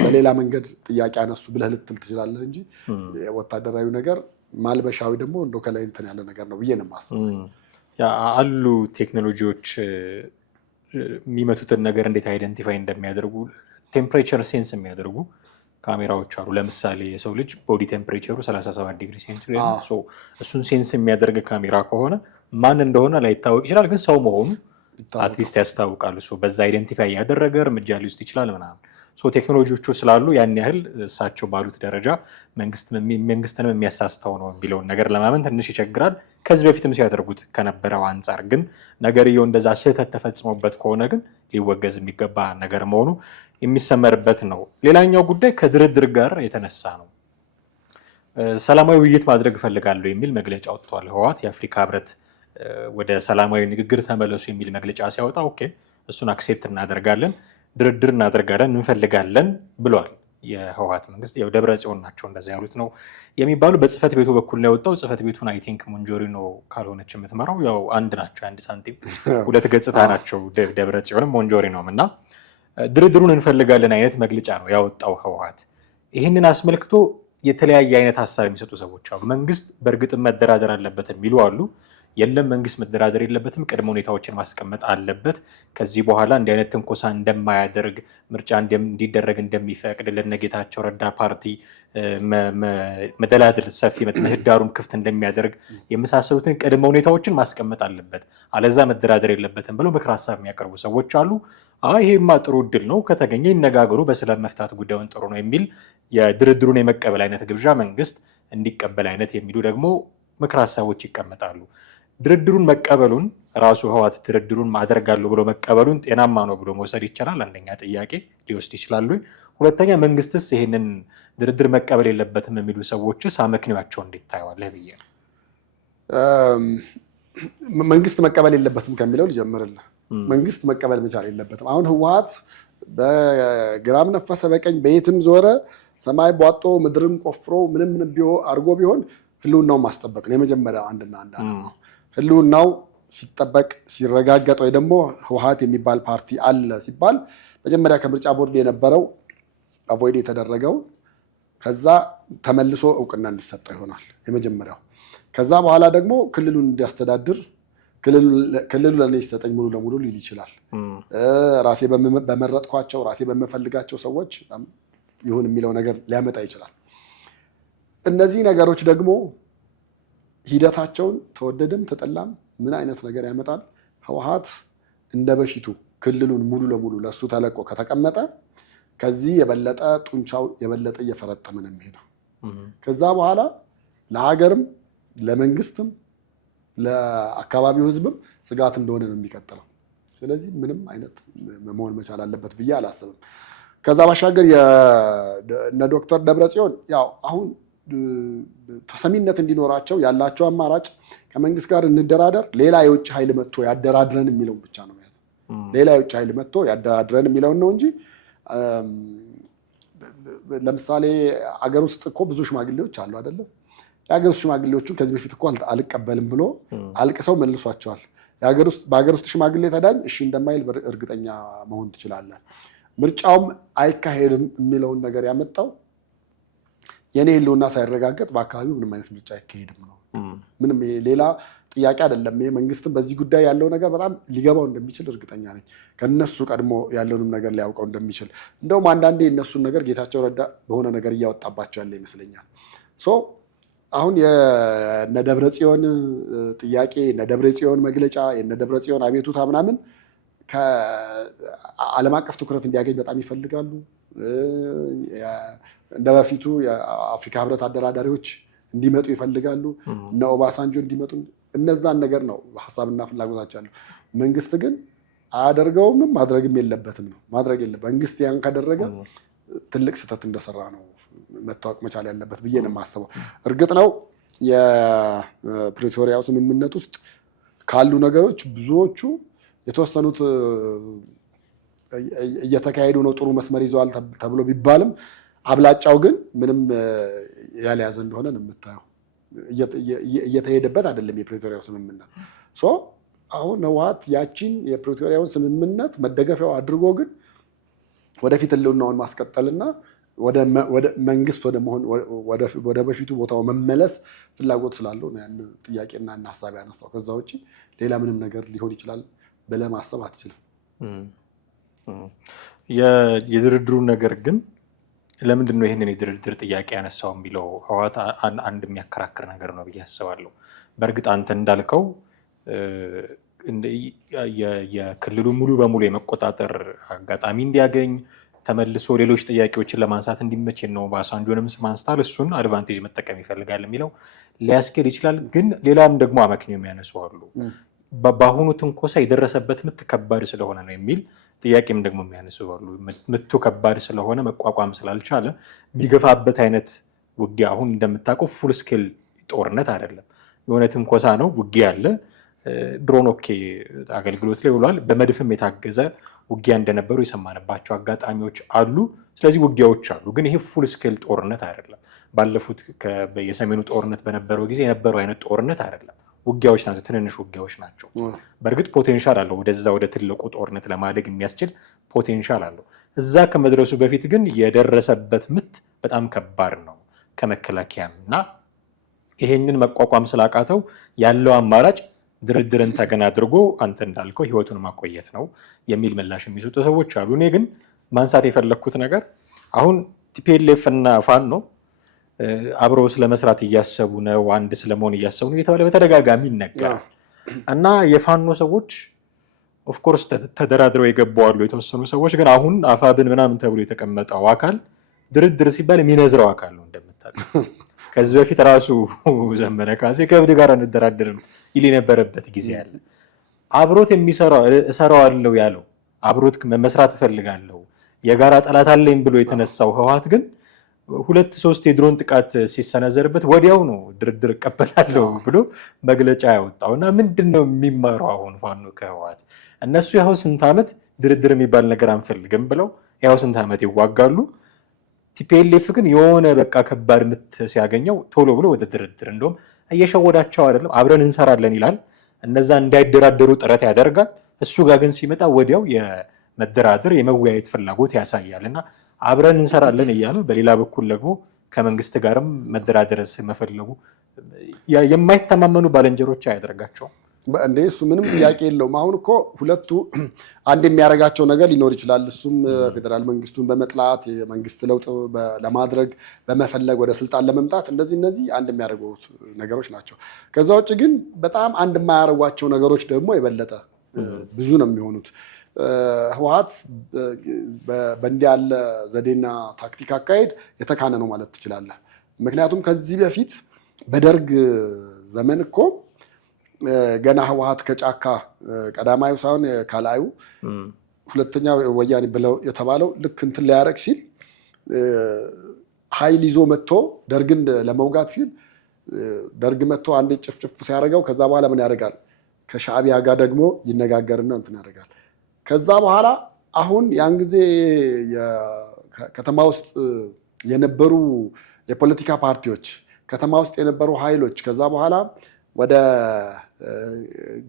በሌላ መንገድ ጥያቄ አነሱ ብለህ ልትል ትችላለህ እንጂ ወታደራዊ ነገር ማልበሻዊ ደግሞ እንደው ከላይ እንትን ያለ ነገር ነው ብዬ ነው የማስበው። አሉ ቴክኖሎጂዎች የሚመቱትን ነገር እንዴት አይደንቲፋይ እንደሚያደርጉ ቴምፕሬቸር ሴንስ የሚያደርጉ ካሜራዎች አሉ። ለምሳሌ የሰው ልጅ ቦዲ ቴምፕሬቸሩ 37 ዲግሪ ሴንቲግሬድ ነው። እሱን ሴንስ የሚያደርግ ካሜራ ከሆነ ማን እንደሆነ ላይታወቅ ይችላል፣ ግን ሰው መሆኑ አትሊስት ያስታውቃሉ። በዛ አይደንቲፋይ ያደረገ እርምጃ ሊወስድ ይችላል ምናምን። ቴክኖሎጂዎቹ ስላሉ ያን ያህል እሳቸው ባሉት ደረጃ መንግስትንም የሚያሳስተው ነው የሚለውን ነገር ለማመን ትንሽ ይቸግራል። ከዚህ በፊትም ሲያደርጉት ከነበረው አንጻር ግን ነገርየው እንደዛ ስህተት ተፈጽሞበት ከሆነ ግን ሊወገዝ የሚገባ ነገር መሆኑ የሚሰመርበት ነው። ሌላኛው ጉዳይ ከድርድር ጋር የተነሳ ነው። ሰላማዊ ውይይት ማድረግ እፈልጋለሁ የሚል መግለጫ ወጥቷል ህወሓት። የአፍሪካ ህብረት ወደ ሰላማዊ ንግግር ተመለሱ የሚል መግለጫ ሲያወጣ ኦኬ እሱን አክሴፕት እናደርጋለን፣ ድርድር እናደርጋለን፣ እንፈልጋለን ብሏል የህወሓት መንግስት። ያው ደብረ ጽዮን ናቸው እንደዛ ያሉት ነው የሚባሉ። በጽህፈት ቤቱ በኩል ነው የወጣው። ጽህፈት ቤቱን አይ ቲንክ ሞንጆሪኖ ካልሆነች የምትመራው ያው አንድ ናቸው፣ አንድ ሳንቲም ሁለት ገጽታ ናቸው ደብረ ጽዮንም ሞንጆሪኖም። እና ድርድሩን እንፈልጋለን አይነት መግለጫ ነው ያወጣው ህወሓት። ይህንን አስመልክቶ የተለያየ አይነት ሀሳብ የሚሰጡ ሰዎች አሉ። መንግስት በእርግጥም መደራደር አለበት የሚሉ አሉ። የለም መንግስት መደራደር የለበትም፣ ቅድመ ሁኔታዎችን ማስቀመጥ አለበት፣ ከዚህ በኋላ እንዲህ አይነት ትንኮሳ እንደማያደርግ፣ ምርጫ እንዲደረግ እንደሚፈቅድ፣ ለነጌታቸው ረዳ ፓርቲ መደላድል ሰፊ ምህዳሩን ክፍት እንደሚያደርግ የመሳሰሉትን ቅድመ ሁኔታዎችን ማስቀመጥ አለበት፣ አለዛ መደራደር የለበትም ብለው ምክር ሀሳብ የሚያቀርቡ ሰዎች አሉ። ይሄማ ጥሩ እድል ነው፣ ከተገኘ ይነጋገሩ፣ በሰላም መፍታት ጉዳዩን ጥሩ ነው የሚል የድርድሩን የመቀበል አይነት ግብዣ መንግስት እንዲቀበል አይነት የሚሉ ደግሞ ምክር ሀሳቦች ይቀመጣሉ። ድርድሩን መቀበሉን ራሱ ህወሓት ድርድሩን አደርጋለሁ ብሎ መቀበሉን ጤናማ ነው ብሎ መውሰድ ይቻላል? አንደኛ ጥያቄ ሊወስድ ይችላሉ። ሁለተኛ መንግስትስ ይሄንን ድርድር መቀበል የለበትም የሚሉ ሰዎችስ አመክንዮአቸው እንዴት ታየዋለህ ብዬ ነው። መንግስት መቀበል የለበትም ከሚለው ልጀምርልህ። መንግስት መቀበል መቻል የለበትም። አሁን ህወሓት በግራም ነፈሰ በቀኝ በየትም ዞረ ሰማይ ቧጦ ምድርም ቆፍሮ ምንም አድርጎ ቢሆን ህልውናውን ማስጠበቅ ነው የመጀመሪያው አንድና አንድ ነው። ህልውናው ሲጠበቅ ሲረጋገጥ ወይ ደግሞ ህወሓት የሚባል ፓርቲ አለ ሲባል መጀመሪያ ከምርጫ ቦርድ የነበረው አቮይድ የተደረገው ከዛ ተመልሶ እውቅና እንዲሰጠው ይሆናል የመጀመሪያው። ከዛ በኋላ ደግሞ ክልሉን እንዲያስተዳድር ክልሉ ለእኔ ይሰጠኝ ሙሉ ለሙሉ ሊል ይችላል። ራሴ በመረጥኳቸው ራሴ በምፈልጋቸው ሰዎች ይሁን የሚለው ነገር ሊያመጣ ይችላል። እነዚህ ነገሮች ደግሞ ሂደታቸውን ተወደደም ተጠላም ምን አይነት ነገር ያመጣል? ህወሓት እንደ በፊቱ ክልሉን ሙሉ ለሙሉ ለሱ ተለቆ ከተቀመጠ ከዚህ የበለጠ ጡንቻው የበለጠ እየፈረጠመ ነው የሚሄደው። ከዛ በኋላ ለሀገርም ለመንግስትም ለአካባቢው ህዝብም ስጋት እንደሆነ ነው የሚቀጥለው። ስለዚህ ምንም አይነት መሆን መቻል አለበት ብዬ አላስብም። ከዛ ባሻገር እነ ዶክተር ደብረጽዮን ያው አሁን ተሰሚነት እንዲኖራቸው ያላቸው አማራጭ ከመንግስት ጋር እንደራደር፣ ሌላ የውጭ ኃይል መጥቶ ያደራድረን የሚለውን ብቻ ነው ያዘ። ሌላ የውጭ ኃይል መጥቶ ያደራድረን የሚለውን ነው እንጂ ለምሳሌ አገር ውስጥ እኮ ብዙ ሽማግሌዎች አሉ አይደለም? የሀገር ውስጥ ሽማግሌዎቹን ከዚህ በፊት እኮ አልቀበልም ብሎ አልቅሰው መልሷቸዋል። በሀገር ውስጥ ሽማግሌ ተዳኝ እሺ እንደማይል እርግጠኛ መሆን ትችላለህ። ምርጫውም አይካሄድም የሚለውን ነገር ያመጣው የኔ ህልውና ሳይረጋገጥ በአካባቢው ምንም አይነት ምርጫ አይካሄድም ነው። ምንም ሌላ ጥያቄ አይደለም። መንግስትም በዚህ ጉዳይ ያለው ነገር በጣም ሊገባው እንደሚችል እርግጠኛ ነኝ። ከነሱ ቀድሞ ያለውንም ነገር ሊያውቀው እንደሚችል እንደውም አንዳንዴ የነሱን ነገር ጌታቸው ረዳ በሆነ ነገር እያወጣባቸው ያለ ይመስለኛል። አሁን የነደብረ ጽዮን ጥያቄ፣ የነደብረ ጽዮን መግለጫ፣ የነደብረ ጽዮን አቤቱታ ምናምን ከዓለም አቀፍ ትኩረት እንዲያገኝ በጣም ይፈልጋሉ። እንደ በፊቱ የአፍሪካ ህብረት አደራዳሪዎች እንዲመጡ ይፈልጋሉ። እነ ኦባሳንጆ እንዲመጡ እነዛን ነገር ነው ሀሳብና ፍላጎታቸው ያለው። መንግስት ግን አያደርገውም ማድረግም የለበትም ነው ማድረግ የለበት። መንግስት ያን ካደረገ ትልቅ ስህተት እንደሰራ ነው መታወቅ መቻል ያለበት ብዬ ነው የማስበው። እርግጥ ነው የፕሪቶሪያው ስምምነት ውስጥ ካሉ ነገሮች ብዙዎቹ የተወሰኑት እየተካሄዱ ነው፣ ጥሩ መስመር ይዘዋል ተብሎ ቢባልም አብላጫው ግን ምንም ያልያዘ እንደሆነ ነው የምታየው። እየተሄደበት አይደለም የፕሪቶሪያው ስምምነት። አሁን ህወሓት ያቺን የፕሪቶሪያውን ስምምነት መደገፊያው አድርጎ ግን ወደፊት ህልውናውን ማስቀጠልና ወደ መንግስት ወደ መሆን ወደ በፊቱ ቦታው መመለስ ፍላጎት ስላለው ነው ያን ጥያቄና ሀሳብ ያነሳው። ከዛ ውጭ ሌላ ምንም ነገር ሊሆን ይችላል ብለህ ማሰብ አትችልም። የድርድሩን ነገር ግን ለምንድን ነው ይህንን የድርድር ጥያቄ ያነሳው የሚለው ህወሓት አንድ የሚያከራክር ነገር ነው ብዬ አስባለሁ። በእርግጥ አንተ እንዳልከው የክልሉ ሙሉ በሙሉ የመቆጣጠር አጋጣሚ እንዲያገኝ ተመልሶ ሌሎች ጥያቄዎችን ለማንሳት እንዲመች ነው ባሳንጆንም ማንስታል እሱን አድቫንቴጅ መጠቀም ይፈልጋል የሚለው ሊያስኬድ ይችላል። ግን ሌላም ደግሞ አመክንዮ የሚያነሱ አሉ። በአሁኑ ትንኮሳ የደረሰበት ምት ከባድ ስለሆነ ነው የሚል ጥያቄም ደግሞ የሚያነሱ አሉ። ምቱ ከባድ ስለሆነ መቋቋም ስላልቻለ የሚገፋበት አይነት ውጊያ አሁን እንደምታውቀው ፉል ስኬል ጦርነት አይደለም። የሆነ ትንኮሳ ነው፣ ውጊያ አለ። ድሮን ኦኬ አገልግሎት ላይ ውሏል። በመድፍም የታገዘ ውጊያ እንደነበሩ የሰማንባቸው አጋጣሚዎች አሉ። ስለዚህ ውጊያዎች አሉ፣ ግን ይሄ ፉል ስኬል ጦርነት አይደለም። ባለፉት የሰሜኑ ጦርነት በነበረው ጊዜ የነበረው አይነት ጦርነት አይደለም። ውጊያዎች ናቸው፣ ትንንሽ ውጊያዎች ናቸው። በእርግጥ ፖቴንሻል አለው፣ ወደ ትልቁ ጦርነት ለማደግ የሚያስችል ፖቴንሻል አለው። እዛ ከመድረሱ በፊት ግን የደረሰበት ምት በጣም ከባድ ነው ከመከላከያም እና ይሄንን መቋቋም ስላቃተው ያለው አማራጭ ድርድርን ተገን አድርጎ አንተ እንዳልከው ህይወቱን ማቆየት ነው የሚል ምላሽ የሚሰጡ ሰዎች አሉ። እኔ ግን ማንሳት የፈለግኩት ነገር አሁን ቲፒኤልኤፍ እና ፋኖ አብረው ስለመስራት እያሰቡ ነው፣ አንድ ስለመሆን እያሰቡ ነው እየተባለ በተደጋጋሚ ይነገራል እና የፋኖ ሰዎች ኦፍኮርስ ተደራድረው የገባዋሉ የተወሰኑ ሰዎች። ግን አሁን አፋብን ምናምን ተብሎ የተቀመጠው አካል ድርድር ሲባል የሚነዝረው አካል ነው እንደምታውቀው። ከዚህ በፊት ራሱ ዘመነ ካሴ ከእብድ ጋር እንደራደርም ይል የነበረበት ጊዜ አለ። አብሮት እሰራዋለሁ ያለው አብሮት መስራት እፈልጋለሁ የጋራ ጠላት አለኝ ብሎ የተነሳው ህወሓት ግን 2-3 የድሮን ጥቃት ሲሰነዘርበት ወዲያው ነው ድርድር እቀበላለሁ ብሎ መግለጫ ያወጣው። እና ምንድን ነው የሚማረው አሁን ፋኖ ከህወሓት? እነሱ ያው ስንት ዓመት ድርድር የሚባል ነገር አንፈልግም ብለው ያው ስንት ዓመት ይዋጋሉ። ቲፒኤልኤፍ ግን የሆነ በቃ ከባድ ምት ሲያገኘው ቶሎ ብሎ ወደ ድርድር፣ እንደውም እየሸወዳቸው አይደለም አብረን እንሰራለን ይላል። እነዛ እንዳይደራደሩ ጥረት ያደርጋል። እሱ ጋር ግን ሲመጣ ወዲያው የመደራደር የመወያየት ፍላጎት ያሳያል እና አብረን እንሰራለን እያለ በሌላ በኩል ደግሞ ከመንግስት ጋርም መደራደር መፈለጉ የማይተማመኑ ባለንጀሮች አያደርጋቸውም እንዴ? እሱ ምንም ጥያቄ የለውም። አሁን እኮ ሁለቱ አንድ የሚያደርጋቸው ነገር ሊኖር ይችላል። እሱም ፌዴራል መንግስቱን በመጥላት የመንግስት ለውጥ ለማድረግ በመፈለግ ወደ ስልጣን ለመምጣት እነዚህ አንድ የሚያደርጉት ነገሮች ናቸው። ከዛ ውጭ ግን በጣም አንድ የማያደርጓቸው ነገሮች ደግሞ የበለጠ ብዙ ነው የሚሆኑት። ህወሓት በእንዲህ ያለ ዘዴና ታክቲክ አካሄድ የተካነ ነው ማለት ትችላለህ። ምክንያቱም ከዚህ በፊት በደርግ ዘመን እኮ ገና ህወሓት ከጫካ ቀዳማዩ ሳይሆን ካላዩ ሁለተኛ ወያኔ ብለው የተባለው ልክ እንትን ሊያደርግ ሲል ኃይል ይዞ መጥቶ ደርግን ለመውጋት ሲል ደርግ መጥቶ አንዴ ጭፍጭፍ ሲያደርገው ከዛ በኋላ ምን ያደርጋል? ከሻዕቢያ ጋር ደግሞ ይነጋገርና እንትን ያደርጋል። ከዛ በኋላ አሁን ያን ጊዜ ከተማ ውስጥ የነበሩ የፖለቲካ ፓርቲዎች፣ ከተማ ውስጥ የነበሩ ኃይሎች ከዛ በኋላ ወደ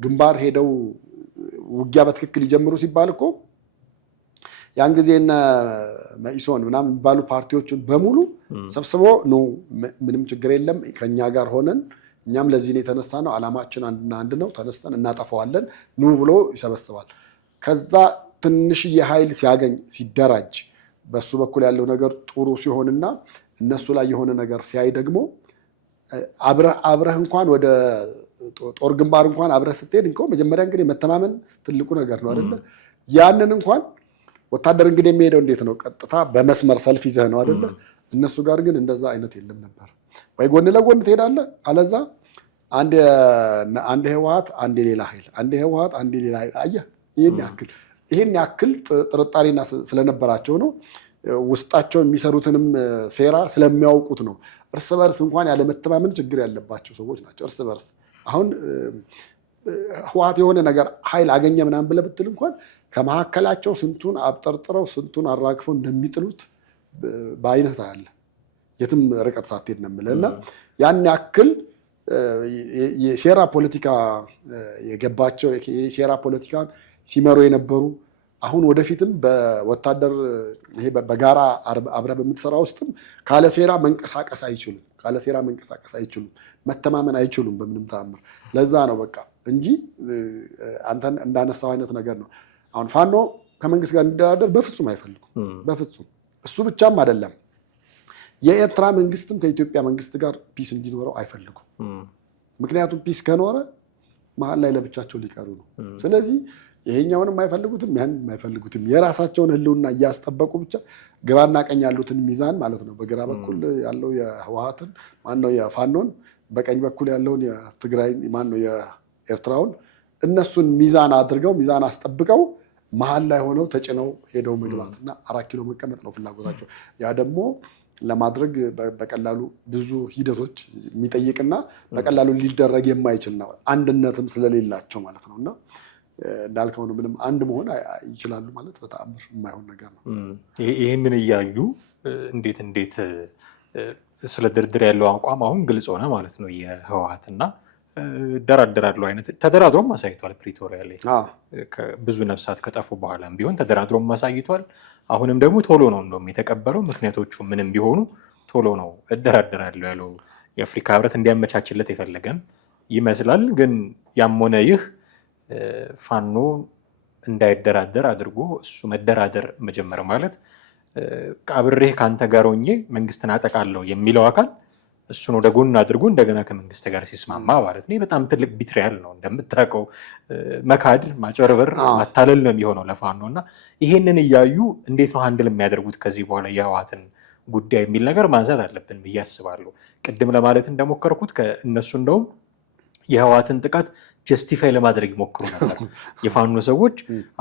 ግንባር ሄደው ውጊያ በትክክል ይጀምሩ ሲባል እኮ ያን ጊዜ እነ መኢሶን ምናምን የሚባሉ ፓርቲዎችን በሙሉ ሰብስቦ ነው ምንም ችግር የለም ከኛ ጋር ሆነን እኛም ለዚህ ነው የተነሳ ነው ዓላማችን አንድና አንድ ነው ተነስተን እናጠፋዋለን ኑ ብሎ ይሰበስባል። ከዛ ትንሽዬ ኃይል ሲያገኝ ሲደራጅ በሱ በኩል ያለው ነገር ጥሩ ሲሆንና እነሱ ላይ የሆነ ነገር ሲያይ ደግሞ አብረህ እንኳን ወደ ጦር ግንባር እንኳን አብረህ ስትሄድ እንኳን መጀመሪያ እንግዲህ መተማመን ትልቁ ነገር ነው አይደለ? ያንን እንኳን ወታደር እንግዲህ የሚሄደው እንዴት ነው? ቀጥታ በመስመር ሰልፍ ይዘህ ነው አይደለ? እነሱ ጋር ግን እንደዛ አይነት የለም ነበር። ወይ ጎን ለጎን ትሄዳለህ፣ አለዛ አንድ ህወሓት አንድ ሌላ ኃይል፣ አንድ ህወሓት አንድ ሌላ ኃይል። አየህ ይሄን ያክል ጥርጣሬና ስለነበራቸው ነው። ውስጣቸው የሚሰሩትንም ሴራ ስለሚያውቁት ነው። እርስ በርስ እንኳን ያለመተማመን ችግር ያለባቸው ሰዎች ናቸው። እርስ በርስ አሁን ህወሓት የሆነ ነገር ኃይል አገኘ ምናምን ብለህ ብትል እንኳን ከመካከላቸው ስንቱን አብጠርጥረው ስንቱን አራግፈው እንደሚጥሉት በአይነት አለ። የትም ርቀት ሳትሄድ ነው የምልህ። እና ያን ያክል የሴራ ፖለቲካ የገባቸው የሴራ ፖለቲካን ሲመሩ የነበሩ አሁን ወደፊትም በወታደር ይሄ በጋራ አብረህ በምትሰራ ውስጥም ካለ ሴራ መንቀሳቀስ አይችሉም። መተማመን አይችሉም በምንም ተአምር። ለዛ ነው በቃ እንጂ አንተን እንዳነሳው አይነት ነገር ነው። አሁን ፋኖ ከመንግስት ጋር እንዲደራደር በፍጹም አይፈልጉም። በፍጹም እሱ ብቻም አይደለም። የኤርትራ መንግስትም ከኢትዮጵያ መንግስት ጋር ፒስ እንዲኖረው አይፈልጉም። ምክንያቱም ፒስ ከኖረ መሀል ላይ ለብቻቸው ሊቀሩ ነው። ስለዚህ ይሄኛውንም አይፈልጉትም፣ ያንንም አይፈልጉትም። የራሳቸውን ህልውና እያስጠበቁ ብቻ ግራና ቀኝ ያሉትን ሚዛን ማለት ነው። በግራ በኩል ያለው የህወሓትን ማነው የፋኖን፣ በቀኝ በኩል ያለውን የትግራይ ማነው የኤርትራውን፣ እነሱን ሚዛን አድርገው ሚዛን አስጠብቀው መሀል ላይ ሆነው ተጭነው ሄደው መግባትና 4 ኪሎ መቀመጥ ነው ፍላጎታቸው። ያ ደግሞ ለማድረግ በቀላሉ ብዙ ሂደቶች የሚጠይቅና በቀላሉ ሊደረግ የማይችል ነው። አንድነትም ስለሌላቸው ማለት ነውና እንዳልከው ነው። ምንም አንድ መሆን ይችላሉ ማለት በተአምር የማይሆን ነገር ነው። ይህንን እያዩ እንዴት ስለ ድርድር ያለው አቋም አሁን ግልጽ ሆነ ማለት ነው። የህወሓትና ደራደራሉ አይነት ተደራድሮም አሳይቷል። ፕሪቶሪያ ላይ ብዙ ነፍሳት ከጠፉ በኋላም ቢሆን ተደራድሮም አሳይቷል። አሁንም ደግሞ ቶሎ ነው እንደውም የተቀበለው። ምክንያቶቹ ምንም ቢሆኑ ቶሎ ነው እደራደራለሁ ያለው። የአፍሪካ ህብረት እንዲያመቻችለት የፈለገም ይመስላል። ግን ያም ሆነ ይህ ፋኖ እንዳይደራደር አድርጎ እሱ መደራደር መጀመር ማለት አብሬህ ከአንተ ጋር ሆኜ መንግስትን አጠቃለሁ የሚለው አካል እሱን ወደ ጎን አድርጎ እንደገና ከመንግስት ጋር ሲስማማ ማለት ነው። በጣም ትልቅ ቢትሪያል ነው እንደምታውቀው። መካድ፣ ማጭበርበር፣ ማታለል ነው የሚሆነው ለፋኖ እና ይሄንን እያዩ እንዴት ነው ሃንድል የሚያደርጉት ከዚህ በኋላ የህወሓትን ጉዳይ የሚል ነገር ማንሳት አለብን ብዬ አስባለሁ። ቅድም ለማለት እንደሞከርኩት ከእነሱ እንደውም የህወሓትን ጥቃት ጀስቲፋይ ለማድረግ ይሞክሩ ነበር። የፋኖ ሰዎች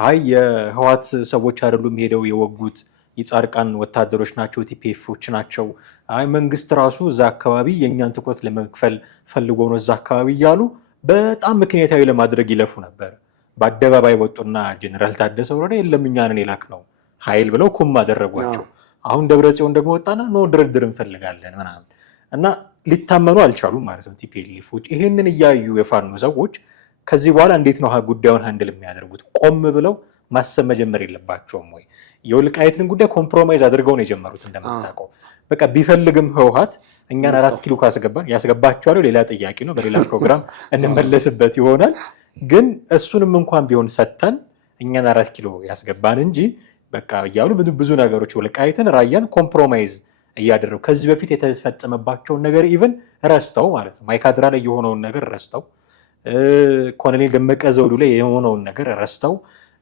አይ የህወሓት ሰዎች አይደሉም ሄደው የወጉት የጻድቃን ወታደሮች ናቸው፣ ቲፒኤፎች ናቸው። አይ መንግስት ራሱ እዛ አካባቢ የእኛን ትኩረት ለመክፈል ፈልጎ ነው እዛ አካባቢ እያሉ በጣም ምክንያታዊ ለማድረግ ይለፉ ነበር። በአደባባይ ወጡና ጀነራል ታደሰ ወረደ የለም እኛንን የላክ ነው ኃይል ብለው ኩም አደረጓቸው። አሁን ደብረጽዮን ደግሞ ወጣና ኖ ድርድር እንፈልጋለን ምናምን እና ሊታመኑ አልቻሉም ማለት ነው ቲፒኤልኤፎች። ይሄንን እያዩ የፋኖ ሰዎች ከዚህ በኋላ እንዴት ነው ጉዳዩን ሃንድል የሚያደርጉት? ቆም ብለው ማሰብ መጀመር የለባቸውም ወይ? የወልቃይትን ጉዳይ ኮምፕሮማይዝ አድርገው ነው የጀመሩት እንደምታውቀው። በቃ ቢፈልግም ህወሓት እኛን 4 ኪሎ ካስገባን ያስገባቸዋል፣ ሌላ ጥያቄ ነው፣ በሌላ ፕሮግራም እንመለስበት ይሆናል። ግን እሱንም እንኳን ቢሆን ሰተን እኛን 4 ኪሎ ያስገባን እንጂ በቃ እያሉ ብዙ ነገሮች ወልቃይትን ራያን ኮምፕሮማይዝ እያደረጉ ከዚህ በፊት የተፈጸመባቸውን ነገር ኢቨን ረስተው ማለት ነው። ማይካድራ ላይ የሆነውን ነገር ረስተው፣ ኮሎኔል ደመቀ ዘውዱ ላይ የሆነውን ነገር ረስተው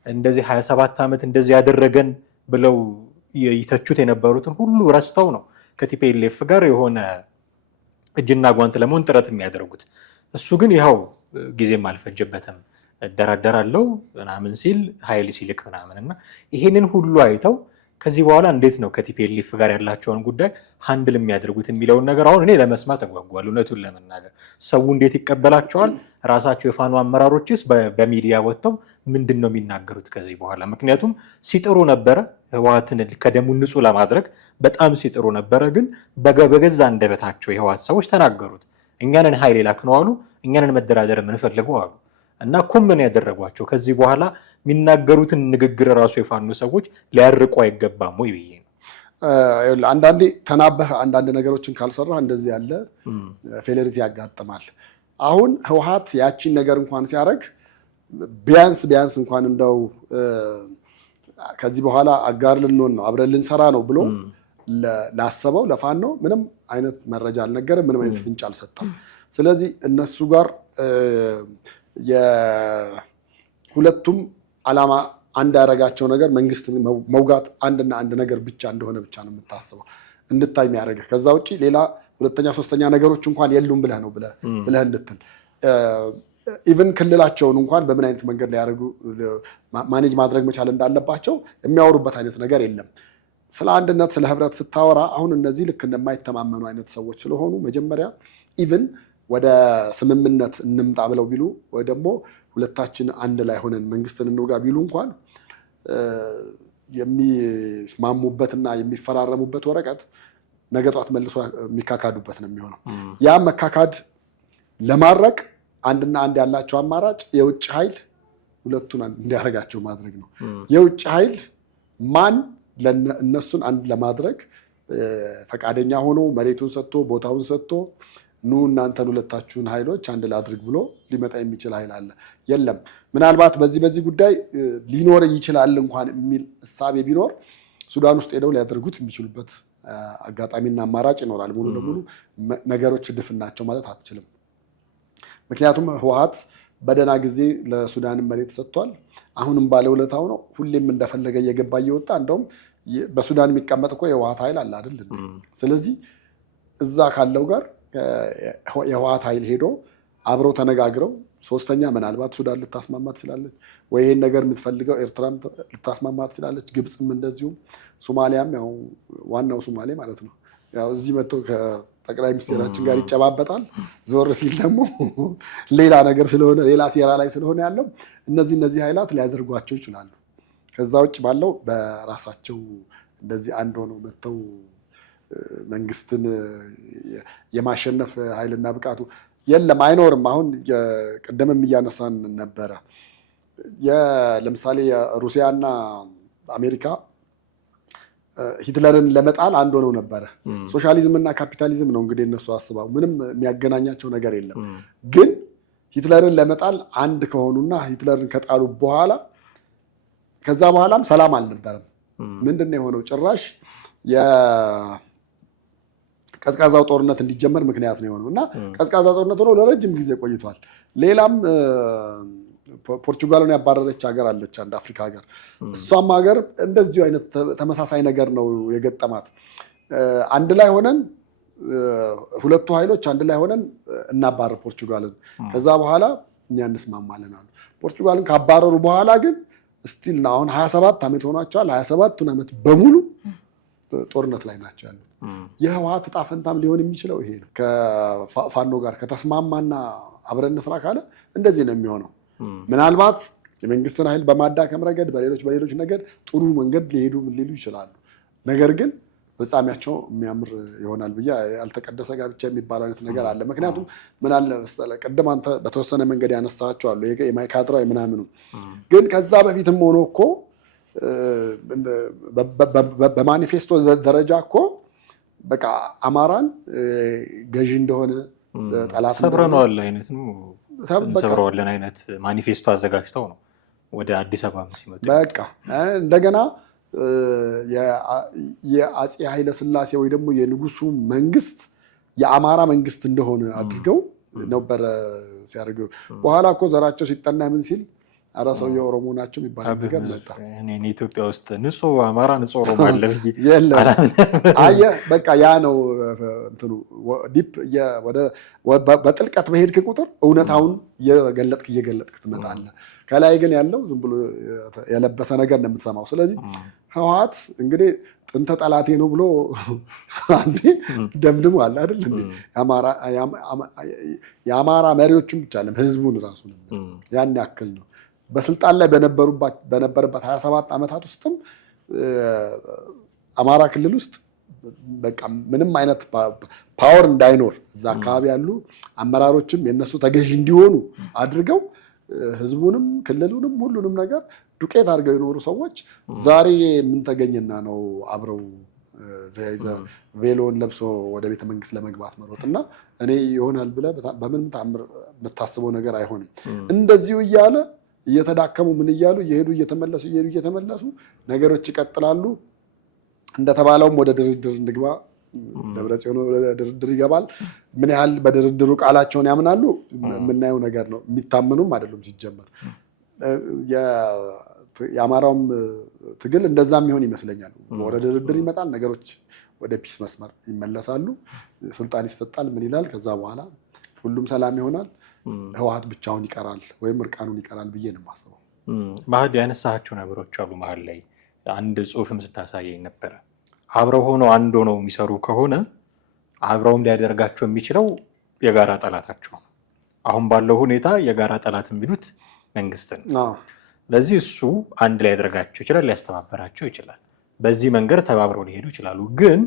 እንደዚህ 27 ዓመት እንደዚህ ያደረገን ብለው ይተቹት የነበሩትን ሁሉ ረስተው ነው ከቲፒኤልኤፍ ጋር የሆነ እጅና ጓንት ለመሆን ጥረት የሚያደርጉት። እሱ ግን ይኸው ጊዜም አልፈጀበትም እደራደራለሁ ምናምን ሲል ኃይል ሲልክ ምናምን እና ይሄንን ሁሉ አይተው ከዚህ በኋላ እንዴት ነው ከቲፒኤልኤፍ ጋር ያላቸውን ጉዳይ ሃንድል የሚያደርጉት የሚለውን ነገር አሁን እኔ ለመስማት ተጓጓል። እውነቱን ለመናገር ሰው እንዴት ይቀበላቸዋል? ራሳቸው የፋኖ አመራሮችስ በሚዲያ ወጥተው ምንድን ነው የሚናገሩት ከዚህ በኋላ? ምክንያቱም ሲጥሩ ነበረ ህወሓትን ከደሙ ንጹህ ለማድረግ በጣም ሲጥሩ ነበረ። ግን በገዛ አንደበታቸው የህወሓት ሰዎች ተናገሩት። እኛንን ኃይል ላክነው አሉ፣ እኛንን መደራደር የምንፈልገው አሉ እና ኩምን ያደረጓቸው ከዚህ በኋላ የሚናገሩትን ንግግር ራሱ የፋኖ ሰዎች ሊያርቁ አይገባም ወይ ብዬ ነው። አንዳንዴ ተናበህ አንዳንድ ነገሮችን ካልሰራ እንደዚህ ያለ ፌሌሪቲ ያጋጥማል። አሁን ህወሓት ያቺን ነገር እንኳን ሲያደርግ ቢያንስ እንኳን እንደው ከዚህ በኋላ አጋር ልንሆን ነው አብረን ልንሰራ ነው ብሎ ላሰበው ለፋኖ ምንም አይነት መረጃ አልነገረም፣ ምንም አይነት ፍንጭ አልሰጠም። ስለዚህ እነሱ ጋር የሁለቱም ዓላማ አንድ ያደረጋቸው ነገር መንግስት መውጋት አንድና አንድ ነገር ብቻ እንደሆነ ብቻ ነው የምታስበው እንድታይ የሚያደርግህ። ከዛ ውጭ ሌላ ሁለተኛ ሶስተኛ ነገሮች እንኳን የሉም ብለህ ነው ብለህ እንድትል ኢቭን ክልላቸውን እንኳን በምን አይነት መንገድ ሊያደርጉ ማኔጅ ማድረግ መቻል እንዳለባቸው የሚያወሩበት አይነት ነገር የለም። ስለ አንድነት ስለ ህብረት ስታወራ አሁን እነዚህ ልክ እንደማይተማመኑ አይነት ሰዎች ስለሆኑ መጀመሪያ ኢቭን ወደ ስምምነት እንምጣ ብለው ቢሉ ወይ ደግሞ ሁለታችን አንድ ላይ ሆነን መንግስትን እንውጋ ቢሉ እንኳን የሚስማሙበትና የሚፈራረሙበት ወረቀት ነገ ጧት መልሶ የሚካካዱበት ነው የሚሆነው። ያ መካካድ ለማድረግ አንድና አንድ ያላቸው አማራጭ የውጭ ኃይል ሁለቱን እንዲያደርጋቸው ማድረግ ነው። የውጭ ኃይል ማን እነሱን አንድ ለማድረግ ፈቃደኛ ሆኖ መሬቱን ሰጥቶ ቦታውን ሰጥቶ ኑ እናንተን ሁለታችሁን ኃይሎች አንድ ላድርግ ብሎ ሊመጣ የሚችል ኃይል አለ? የለም። ምናልባት በዚህ ጉዳይ ሊኖር ይችላል እንኳን የሚል እሳቤ ቢኖር ሱዳን ውስጥ ሄደው ሊያደርጉት የሚችሉበት አጋጣሚና አማራጭ ይኖራል። ሙሉ ለሙሉ ነገሮች ድፍን ናቸው ማለት አትችልም። ምክንያቱም ህወሓት በደህና ጊዜ ለሱዳንም መሬት ሰጥቷል። አሁንም ባለውለታው ነው። ሁሌም እንደፈለገ እየገባ እየወጣ እንደውም በሱዳን የሚቀመጥ እኮ የህወሓት ኃይል አለ አይደል? ስለዚህ እዛ ካለው ጋር የህወሓት ኃይል ሄዶ አብረው ተነጋግረው ሶስተኛ ምናልባት ሱዳን ልታስማማ ትችላለች ወይ ይሄን ነገር የምትፈልገው ኤርትራም ልታስማማ ትችላለች፣ ግብፅም እንደዚሁም፣ ሶማሊያም ያው ዋናው ሶማሌ ማለት ነው ያው እዚህ መጥቶ ከጠቅላይ ሚኒስትራችን ጋር ይጨባበጣል። ዞር ሲል ደግሞ ሌላ ነገር ስለሆነ ሌላ ሴራ ላይ ስለሆነ ያለው እነዚህ ኃይላት ሊያደርጓቸው ይችላሉ። ከዛ ውጭ ባለው በራሳቸው እንደዚህ አንድ ሆነው መጥተው መንግስትን የማሸነፍ ኃይልና ብቃቱ የለም፣ አይኖርም። አሁን ቅድምም እያነሳን ነበረ። ለምሳሌ ሩሲያና አሜሪካ ሂትለርን ለመጣል አንድ ሆነው ነበረ። ሶሻሊዝም እና ካፒታሊዝም ነው እንግዲህ እነሱ አስበው፣ ምንም የሚያገናኛቸው ነገር የለም። ግን ሂትለርን ለመጣል አንድ ከሆኑና ሂትለርን ከጣሉ በኋላ ከዛ በኋላም ሰላም አልነበረም። ምንድን ነው የሆነው? ጭራሽ ቀዝቃዛው ጦርነት እንዲጀመር ምክንያት ነው የሆነው እና ቀዝቃዛ ጦርነት ሆኖ ለረጅም ጊዜ ቆይቷል። ሌላም ፖርቹጋልን ያባረረች ሀገር አለች፣ አንድ አፍሪካ ሀገር። እሷም ሀገር እንደዚሁ አይነት ተመሳሳይ ነገር ነው የገጠማት። አንድ ላይ ሆነን ሁለቱ ኃይሎች አንድ ላይ ሆነን እናባረር ፖርቹጋልን፣ ከዛ በኋላ እኛ እንስማማለን አሉ። ፖርቹጋልን ካባረሩ በኋላ ግን ስቲል ነው አሁን 27 ዓመት ሆኗቸዋል። 27ቱን ዓመት በሙሉ ጦርነት ላይ ናቸው ያሉት። የህወሓት ዕጣ ፈንታም ሊሆን የሚችለው ይሄ ነው። ከፋኖ ጋር ከተስማማና አብረን እንስራ ካለ እንደዚህ ነው የሚሆነው። ምናልባት የመንግስትን ኃይል በማዳከም ረገድ በሌሎች ነገር ጥሩ መንገድ ሊሉ ይችላሉ። ነገር ግን ፍጻሜያቸው የሚያምር ይሆናል ብዬ ያልተቀደሰ ጋብቻ የሚባል አይነት ነገር አለ። ምክንያቱም ምን አለ መሰለህ ቅድም አንተ በተወሰነ መንገድ ያነሳቸው አሉ የማይካድራ ምናምኑ፣ ግን ከዛ በፊትም ሆኖ እኮ በማኒፌስቶ ደረጃ እኮ በቃ አማራን ገዢ እንደሆነ ጠላት ሰብረነዋል አይነት ነው። ሰብረዋለን አይነት ማኒፌስቶ አዘጋጅተው ነው ወደ አዲስ አበባ ሲመጡ። በቃ እንደገና የአፄ ኃይለ ሥላሴ ወይ ደግሞ የንጉሱ መንግስት የአማራ መንግስት እንደሆነ አድርገው ነበረ ሲያደርገው። በኋላ እኮ ዘራቸው ሲጠና ምን ሲል አራ ሰው የኦሮሞ ናቸው የሚባል ነገር መጣ። እኔ ኢትዮጵያ ውስጥ ንጹህ አማራ ንጹህ ኦሮሞ አለ ብዬ አየህ፣ በቃ ያ ነው እንትኑ ዲፕ በጥልቀት በሄድክ ቁጥር እውነታውን እየገለጥክ ትመጣለህ። ከላይ ግን ያለው ዝም ብሎ የለበሰ ነገር ነው የምትሰማው። ስለዚህ ህወሓት እንግዲህ ጥንተ ጠላቴ ነው ብሎ አንዴ ደምድሞ አለ አይደል እንዴ? የአማራ መሪዎችም ብቻ አለም ህዝቡን ራሱ ያን ያክል ነው። በስልጣን ላይ በነበረበት 27 ዓመታት ውስጥም አማራ ክልል ውስጥ በቃ ምንም አይነት ፓወር እንዳይኖር እዛ አካባቢ ያሉ አመራሮችም የነሱ ተገዢ እንዲሆኑ አድርገው ህዝቡንም ክልሉንም ሁሉንም ነገር ዱቄት አድርገው የኖሩ ሰዎች ዛሬ ምን ተገኘና ነው አብረው ተያይዘ ቬሎን ለብሶ ወደ ቤተ መንግስት ለመግባት መሮጥ? እና እኔ ይሆናል ብለህ በምንም ተአምር የምታስበው ነገር አይሆንም። እንደዚሁ እያለ እየተዳከሙ ምን እያሉ እየሄዱ እየተመለሱ ነገሮች ይቀጥላሉ። እንደተባለውም ወደ ድርድር እንግባ፣ ደብረጽዮን ወደ ድርድር ይገባል። ምን ያህል በድርድሩ ቃላቸውን ያምናሉ የምናየው ነገር ነው። የሚታመኑም አይደሉም ሲጀመር። የአማራውም ትግል እንደዛ የሚሆን ይመስለኛል። ወደ ድርድር ይመጣል፣ ነገሮች ወደ ፒስ መስመር ይመለሳሉ፣ ስልጣን ይሰጣል፣ ምን ይላል፣ ከዛ በኋላ ሁሉም ሰላም ይሆናል። ህወሓት ብቻውን ይቀራል ወይም እርቃኑን ይቀራል ብዬ ነው የማስበው። ማህድ ያነሳቸው ነገሮች አሉ። መሀል ላይ አንድ ጽሁፍም ስታሳየኝ ነበረ። አብረው ሆነው አንድ ሆነው የሚሰሩ ከሆነ አብረውም ሊያደርጋቸው የሚችለው የጋራ ጠላታቸው ነው። አሁን ባለው ሁኔታ የጋራ ጠላት የሚሉት መንግስትን። ስለዚህ እሱ አንድ ሊያደርጋቸው ይችላል፣ ሊያስተባበራቸው ይችላል። በዚህ መንገድ ተባብረው ሊሄዱ ይችላሉ። ግን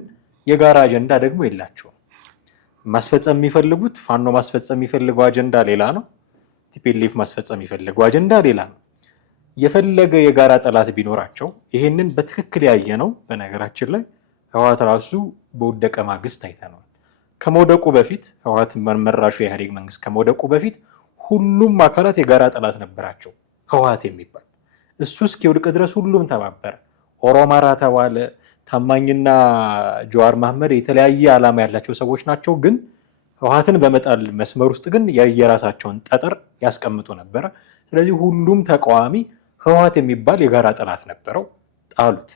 የጋራ አጀንዳ ደግሞ የላቸውም። ማስፈጸም የሚፈልጉት ፋኖ ማስፈጸም የሚፈልገው አጀንዳ ሌላ ነው። ቲፒኤልኤፍ ማስፈጸም የሚፈልገው አጀንዳ ሌላ ነው። የፈለገ የጋራ ጠላት ቢኖራቸው ይሄንን በትክክል ያየ ነው። በነገራችን ላይ ህወሓት ራሱ በወደቀ ማግስት አይተነዋል። ከመውደቁ በፊት ህወሓት መራሹ የኢህአዴግ መንግስት ከመውደቁ በፊት ሁሉም አካላት የጋራ ጠላት ነበራቸው። ህወሓት የሚባል እሱ እስኪወድቅ ድረስ ሁሉም ተባበረ። ኦሮማራ ተባለ፣ ታማኝና ጀዋር መሐመድ የተለያየ ዓላማ ያላቸው ሰዎች ናቸው። ግን ህወሓትን በመጣል መስመር ውስጥ ግን የራሳቸውን ጠጠር ያስቀምጡ ነበረ። ስለዚህ ሁሉም ተቃዋሚ ህወሓት የሚባል የጋራ ጠላት ነበረው፣ ጣሉት።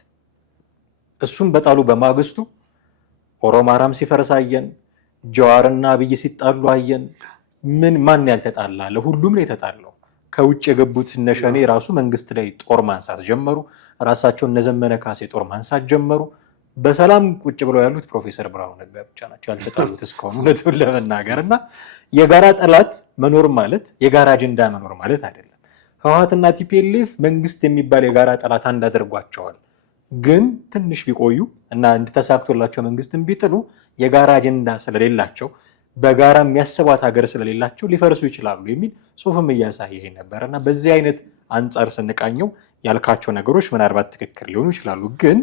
እሱም በጣሉ በማግስቱ ኦሮማራም ሲፈርስ አየን፣ ጀዋርና አብይ ሲጣሉ አየን። ማን ያልተጣላ አለ? ሁሉም ነው የተጣላው። ከውጭ የገቡት እነሸኔ ራሱ መንግስት ላይ ጦር ማንሳት ጀመሩ። ራሳቸው እነዘመነ ካሴ ጦር ማንሳት ጀመሩ። በሰላም ቁጭ ብለው ያሉት ፕሮፌሰር ብርሃኑ ነጋ ብቻ ናቸው ያልተጣሉት እስካሁን እውነቱን ለመናገር። እና የጋራ ጠላት መኖር ማለት የጋራ አጀንዳ መኖር ማለት አይደለም። ህወሓትና ቲፒኤልኤፍ መንግስት የሚባል የጋራ ጠላት አንድ አድርጓቸዋል። ግን ትንሽ ቢቆዩ እና እንድተሳክቶላቸው መንግስትን ቢጥሉ የጋራ አጀንዳ ስለሌላቸው በጋራ የሚያስባት ሀገር ስለሌላቸው ሊፈርሱ ይችላሉ የሚል ጽሁፍም እያሳየ ነበር። እና በዚህ አይነት አንጻር ስንቃኘው ያልካቸው ነገሮች ምናልባት ትክክል ሊሆኑ ይችላሉ። ግን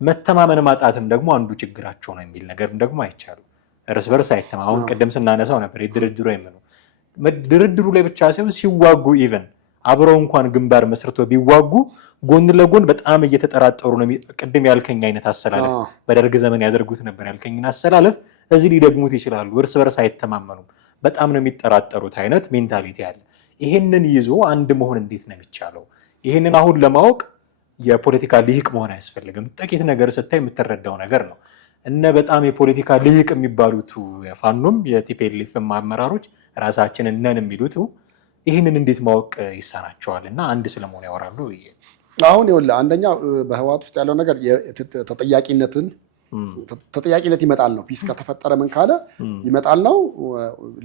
መተማመን ማጣትም ደግሞ አንዱ ችግራቸው ነው የሚል ነገርም ደግሞ አይቻልም። እርስ በርስ አይተማመን። አሁን ቅድም ስናነሳው ነበር የድርድሩ የምኑ ድርድሩ ላይ ብቻ ሳይሆን ሲዋጉ ኢቨን አብረው እንኳን ግንባር መስርቶ ቢዋጉ ጎን ለጎን በጣም እየተጠራጠሩ ነው። ቅድም ያልከኝ አይነት አሰላለፍ በደርግ ዘመን ያደርጉት ነበር ያልከኝን አሰላለፍ እዚህ ሊደግሙት ይችላሉ። እርስ በርስ አይተማመኑም፣ በጣም ነው የሚጠራጠሩት አይነት ሜንታሊቲ አለ። ይሄንን ይዞ አንድ መሆን እንዴት ነው የሚቻለው? ይሄንን አሁን ለማወቅ የፖለቲካ ልሂቅ መሆን አያስፈልግም። ጥቂት ነገር ስታይ የምትረዳው ነገር ነው። እነ በጣም የፖለቲካ ልሂቅ የሚባሉት የፋኖም የቲፒኤልኤፍም አመራሮች ራሳችንን ነን የሚሉት ይህንን እንዴት ማወቅ ይሳናቸዋል? እና አንድ ስለመሆን ያወራሉ። አሁን ይኸውልህ አንደኛ በህወሓት ውስጥ ያለው ነገር ተጠያቂነት ይመጣል ነው። ፒስ ከተፈጠረ ምን ካለ ይመጣል ነው።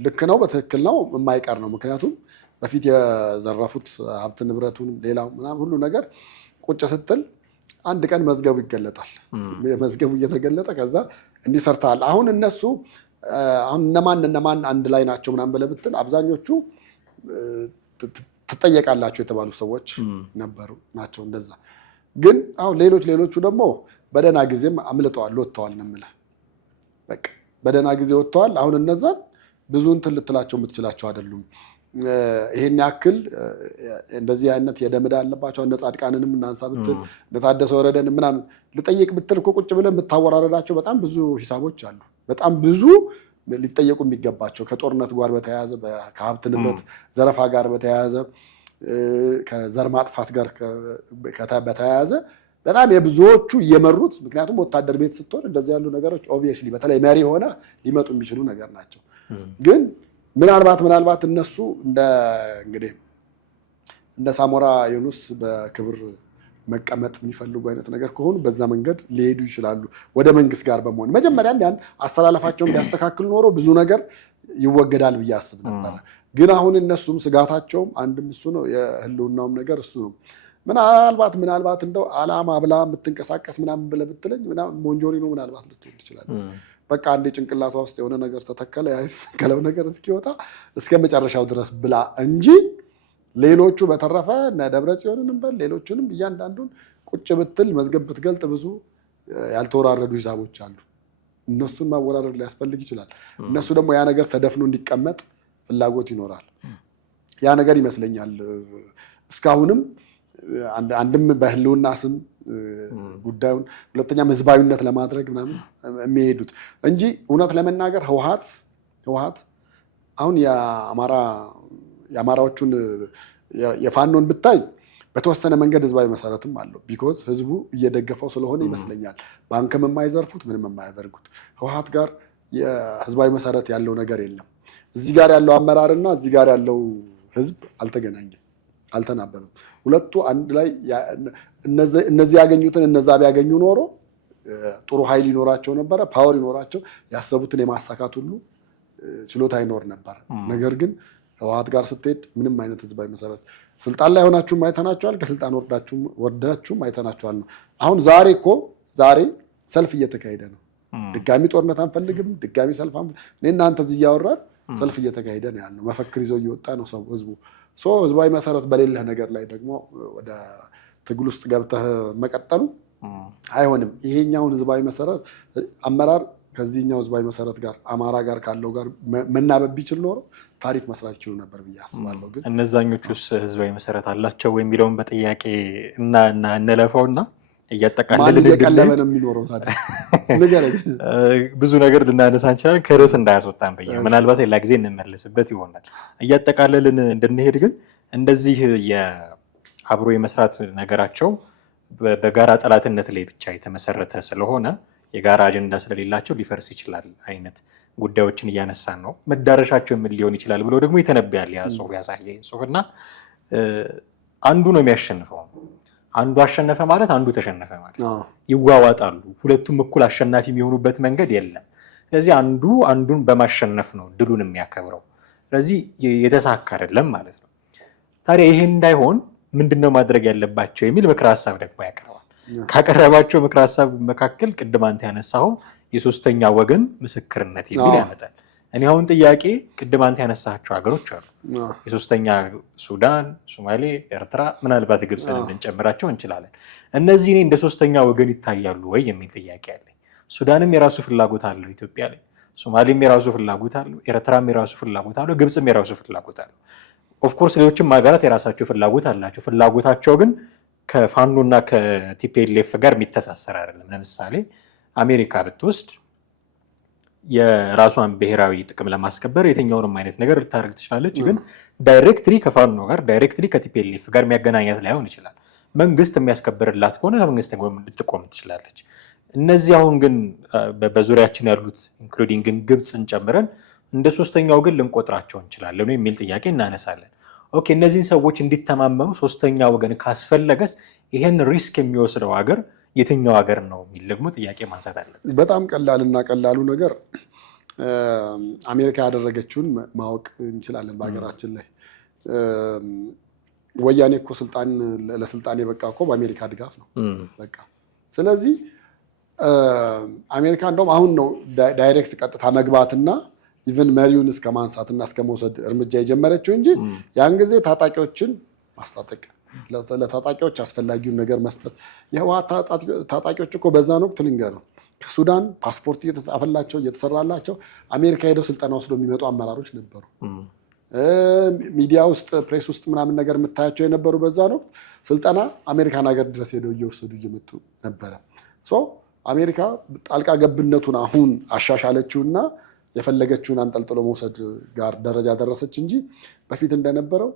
ልክ ነው፣ በትክክል ነው፣ የማይቀር ነው። ምክንያቱም በፊት የዘረፉት ሀብት ንብረቱን ሌላው ምናምን ሁሉ ነገር ቁጭ ስትል አንድ ቀን መዝገቡ ይገለጣል። መዝገቡ እየተገለጠ ከዛ እንዲህ ሰርተሃል። አሁን እነሱ አሁን እነማን አንድ ላይ ናቸው ምናምን ብለህ ብትል አብዛኞቹ ትጠየቃላቸው የተባሉ ሰዎች ነበሩ ናቸው እንደዛ። ግን አሁን ሌሎቹ ደግሞ በደህና ጊዜም አምልጠዋል ወጥተዋል ነው የምልህ። በቃ በደህና ጊዜ ወጥተዋል። አሁን እነዛን ብዙ እንትን ልትላቸው የምትችላቸው አይደሉም። ይሄን ያክል እንደዚህ አይነት የደም ዕዳ አለባቸው። እነ ጻድቃንንም እናንሳ ብትል እነ ታደሰ ወረደን ምናምን ልጠይቅ ብትል እኮ ቁጭ ብለህ የምታወራረዳቸው በጣም ብዙ ሂሳቦች አሉ። በጣም ብዙ ሊጠየቁ የሚገባቸው ከጦርነት ጋር በተያያዘ ከሀብት ንብረት ዘረፋ ጋር በተያያዘ ከዘር ማጥፋት ጋር በተያያዘ በጣም የብዙዎቹ እየመሩት። ምክንያቱም ወታደር ቤት ስትሆን እንደዚህ ያሉ ነገሮች ኦብቪየስሊ በተለይ መሪ ሆነ ሊመጡ የሚችሉ ነገር ናቸው። ግን ምናልባት እነሱ እንግዲህ እንደ ሳሞራ ዩኑስ በክብር መቀመጥ የሚፈልጉ አይነት ነገር ከሆኑ በዛ መንገድ ሊሄዱ ይችላሉ። ወደ መንግስት ጋር በመሆን መጀመሪያም ያን አስተላለፋቸውን ቢያስተካክሉ ኖሮ ብዙ ነገር ይወገዳል ብዬ አስብ ነበረ። ግን አሁን እነሱም ስጋታቸውም አንድም እሱ ነው፣ የህልውናውም ነገር እሱ ነው። ምናልባት እንደው አላማ ብላ የምትንቀሳቀስ ምናምን ብለህ ብትለኝ ሞንጆሪኖ ምናልባት ልትሆን ትችላለህ። በቃ አንዴ ጭንቅላቷ ውስጥ የሆነ ነገር ተተከለ፣ የተተከለው ነገር እስኪወጣ እስከ መጨረሻው ድረስ ብላ እንጂ ሌሎቹ በተረፈ እነ ደብረ ጽዮንን እንበል ሌሎቹንም እያንዳንዱን ቁጭ ብትል መዝገብ ብትገልጥ ብዙ ያልተወራረዱ ሂሳቦች አሉ። እነሱን ማወራረድ ሊያስፈልግ ይችላል። እነሱ ደግሞ ያ ነገር ተደፍኖ እንዲቀመጥ ፍላጎት ይኖራል። ያ ነገር ይመስለኛል እስካሁንም አንድም በህልውና ስም ጉዳዩን፣ ሁለተኛም ህዝባዊነት ለማድረግ ምናምን የሚሄዱት እንጂ እውነት ለመናገር ህወሓት አሁን የአማራዎቹን የፋኖን ብታይ በተወሰነ መንገድ ህዝባዊ መሰረትም አለው። ቢኮዝ ህዝቡ እየደገፈው ስለሆነ ይመስለኛል ባንክም የማይዘርፉት ምንም የማያደርጉት። ህወሓት ጋር የህዝባዊ መሰረት ያለው ነገር የለም። እዚህ ጋር ያለው አመራርና እዚህ ጋር ያለው ህዝብ አልተገናኘም፣ አልተናበበም። ሁለቱ አንድ ላይ እነዚህ ያገኙትን እነዛ ቢያገኙ ኖሮ ጥሩ ኃይል ይኖራቸው ነበረ፣ ፓወር ይኖራቸው፣ ያሰቡትን የማሳካት ሁሉ ችሎታ ይኖር ነበር። ነገር ግን ህወሓት ጋር ስትሄድ ምንም አይነት ህዝባዊ መሰረት፣ ስልጣን ላይ ሆናችሁም አይተናቸዋል፣ ከስልጣን ወርዳችሁም አይተናቸዋል ነው። አሁን ዛሬ ሰልፍ እየተካሄደ ነው። ድጋሚ ጦርነት አንፈልግም፣ ድጋሚ ሰልፍ እኔ እናንተ እዚህ እያወራን ሰልፍ እየተካሄደ ነው ያለው። መፈክር ይዘው እየወጣ ነው ሰው ህዝቡ። ህዝባዊ መሰረት በሌለህ ነገር ላይ ደግሞ ወደ ትግል ውስጥ ገብተህ መቀጠሉ አይሆንም። ይሄኛውን ህዝባዊ መሰረት አመራር ከዚህኛው ህዝባዊ መሰረት ጋር አማራ ጋር ካለው ጋር መናበብ ቢችል ኖሮ ታሪክ መስራት ይችሉ ነበር ብዬ አስባለሁ። ግን እነዛኞቹስ ህዝባዊ መሰረት አላቸው የሚለውን በጥያቄ እንለፈውና እያጠቃለልን እየቀለበ ነው የሚኖረው ታዲያ ንገረኝ። ብዙ ነገር ልናነሳ እንችላለን፣ ከርዕስ እንዳያስወጣን በየ ምናልባት ሌላ ጊዜ እንመለስበት ይሆናል። እያጠቃለልን እንድንሄድ ግን እንደዚህ የአብሮ የመስራት ነገራቸው በጋራ ጠላትነት ላይ ብቻ የተመሰረተ ስለሆነ የጋራ አጀንዳ ስለሌላቸው ሊፈርስ ይችላል አይነት ጉዳዮችን እያነሳን ነው። መዳረሻቸው ምን ሊሆን ይችላል ብሎ ደግሞ ይተነብያል ያ ጽሁፍ ያሳየ ጽሁፍ እና አንዱ ነው የሚያሸንፈው። አንዱ አሸነፈ ማለት አንዱ ተሸነፈ ማለት ይዋዋጣሉ። ሁለቱም እኩል አሸናፊ የሚሆኑበት መንገድ የለም። ስለዚህ አንዱ አንዱን በማሸነፍ ነው ድሉን የሚያከብረው። ስለዚህ የተሳካ አይደለም ማለት ነው። ታዲያ ይሄን እንዳይሆን ምንድነው ማድረግ ያለባቸው የሚል ምክረ ሀሳብ ደግሞ ያቀርባል። ካቀረባቸው ምክረ ሀሳብ መካከል ቅድም አንተ ያነሳኸው የሶስተኛ ወገን ምስክርነት የሚል ያመጣል። እኔ አሁን ጥያቄ ቅድም አንተ ያነሳቸው ሀገሮች አሉ። የሶስተኛ ሱዳን፣ ሶማሌ፣ ኤርትራ ምናልባት ግብፅን ልንጨምራቸው እንችላለን። እነዚህ እኔ እንደ ሶስተኛ ወገን ይታያሉ ወይ የሚል ጥያቄ አለኝ። ሱዳንም የራሱ ፍላጎት አለው ኢትዮጵያ ላይ፣ ሶማሌም የራሱ ፍላጎት አለው፣ ኤርትራም የራሱ ፍላጎት አለው፣ ግብፅም የራሱ ፍላጎት አለው። ኦፍኮርስ ሌሎችም ሀገራት የራሳቸው ፍላጎት አላቸው። ፍላጎታቸው ግን ከፋኖና ከቲፒኤልኤፍ ጋር የሚተሳሰር አይደለም። ለምሳሌ አሜሪካ ብትወስድ የራሷን ብሔራዊ ጥቅም ለማስከበር የትኛውንም አይነት ነገር ልታደርግ ትችላለች። ግን ዳይሬክትሊ ከፋኖ ጋር ዳይሬክትሊ ከቲፒኤልኤፍ ጋር የሚያገናኛት ላይሆን ይችላል። መንግስት የሚያስከብርላት ከሆነ ከመንግስት ልትቆም ትችላለች። እነዚህ አሁን ግን በዙሪያችን ያሉት ኢንክሉዲንግ ግብፅን ጨምረን እንደ ሶስተኛው ግን ልንቆጥራቸው እንችላለን የሚል ጥያቄ እናነሳለን። ኦኬ፣ እነዚህን ሰዎች እንዲተማመኑ ሶስተኛ ወገን ካስፈለገስ ይሄን ሪስክ የሚወስደው ሀገር የትኛው ሀገር ነው የሚል ደግሞ ጥያቄ ማንሳት አለን። በጣም ቀላሉ ነገር አሜሪካ ያደረገችውን ማወቅ እንችላለን። በሀገራችን ላይ ወያኔ እኮ ለስልጣን የበቃ እኮ በአሜሪካ ድጋፍ ነው በቃ። ስለዚህ አሜሪካ እንደውም አሁን ነው ዳይሬክት ቀጥታ መግባትና ኢቨን መሪውን እስከ ማንሳትና እስከ መውሰድ እርምጃ የጀመረችው እንጂ ያን ጊዜ ታጣቂዎችን ማስታጠቅ፣ ለታጣቂዎች አስፈላጊውን ነገር መስጠት። የህወሓት ታጣቂዎች እኮ በዛን ወቅት ልንገርህ ከሱዳን ፓስፖርት እየተጻፈላቸው እየተሰራላቸው አሜሪካ ሄደው ስልጠና ወስዶ የሚመጡ አመራሮች ነበሩ። ሚዲያ ውስጥ ፕሬስ ውስጥ ምናምን ነገር የምታያቸው የነበሩ በዛን ወቅት ስልጠና አሜሪካን ሀገር ድረስ ሄደው እየወሰዱ እየመጡ ነበረ። አሜሪካ ጣልቃ ገብነቱን አሁን አሻሻለችውና የፈለገችውን አንጠልጥሎ መውሰድ ጋር ደረጃ ደረሰች እንጂ በፊት እንደነበረው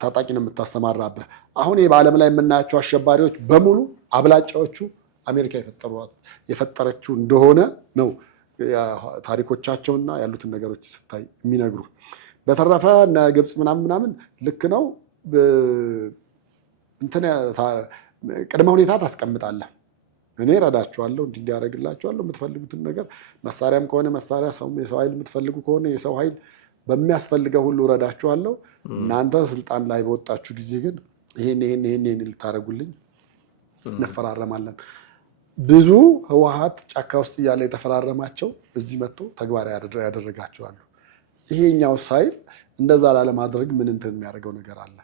ታጣቂ ነው የምታሰማራበት። አሁን በዓለም ላይ የምናያቸው አሸባሪዎች በሙሉ አብላጫዎቹ አሜሪካ የፈጠረችው እንደሆነ ነው ታሪኮቻቸውና ያሉትን ነገሮች ስታይ የሚነግሩ። በተረፈ እነ ግብፅ ምናምን ልክ ነው ቅድመ ሁኔታ ታስቀምጣለህ። እኔ እረዳችኋለሁ፣ እንዲያደርግላችኋለሁ፣ የምትፈልጉትን ነገር መሳሪያም ከሆነ መሳሪያ፣ የሰው ኃይል የምትፈልጉ ከሆነ የሰው ኃይል በሚያስፈልገው ሁሉ እረዳችኋለሁ። እናንተ ስልጣን ላይ በወጣችሁ ጊዜ ግን ይሄን ልታደርጉልኝ እንፈራረማለን። ብዙ ህወሓት ጫካ ውስጥ እያለ የተፈራረማቸው እዚህ መጥቶ ተግባራዊ ያደረጋቸዋሉ። ይሄኛው ሳይል እንደዛ ላለማድረግ ምን እንትን የሚያደርገው ነገር አለ?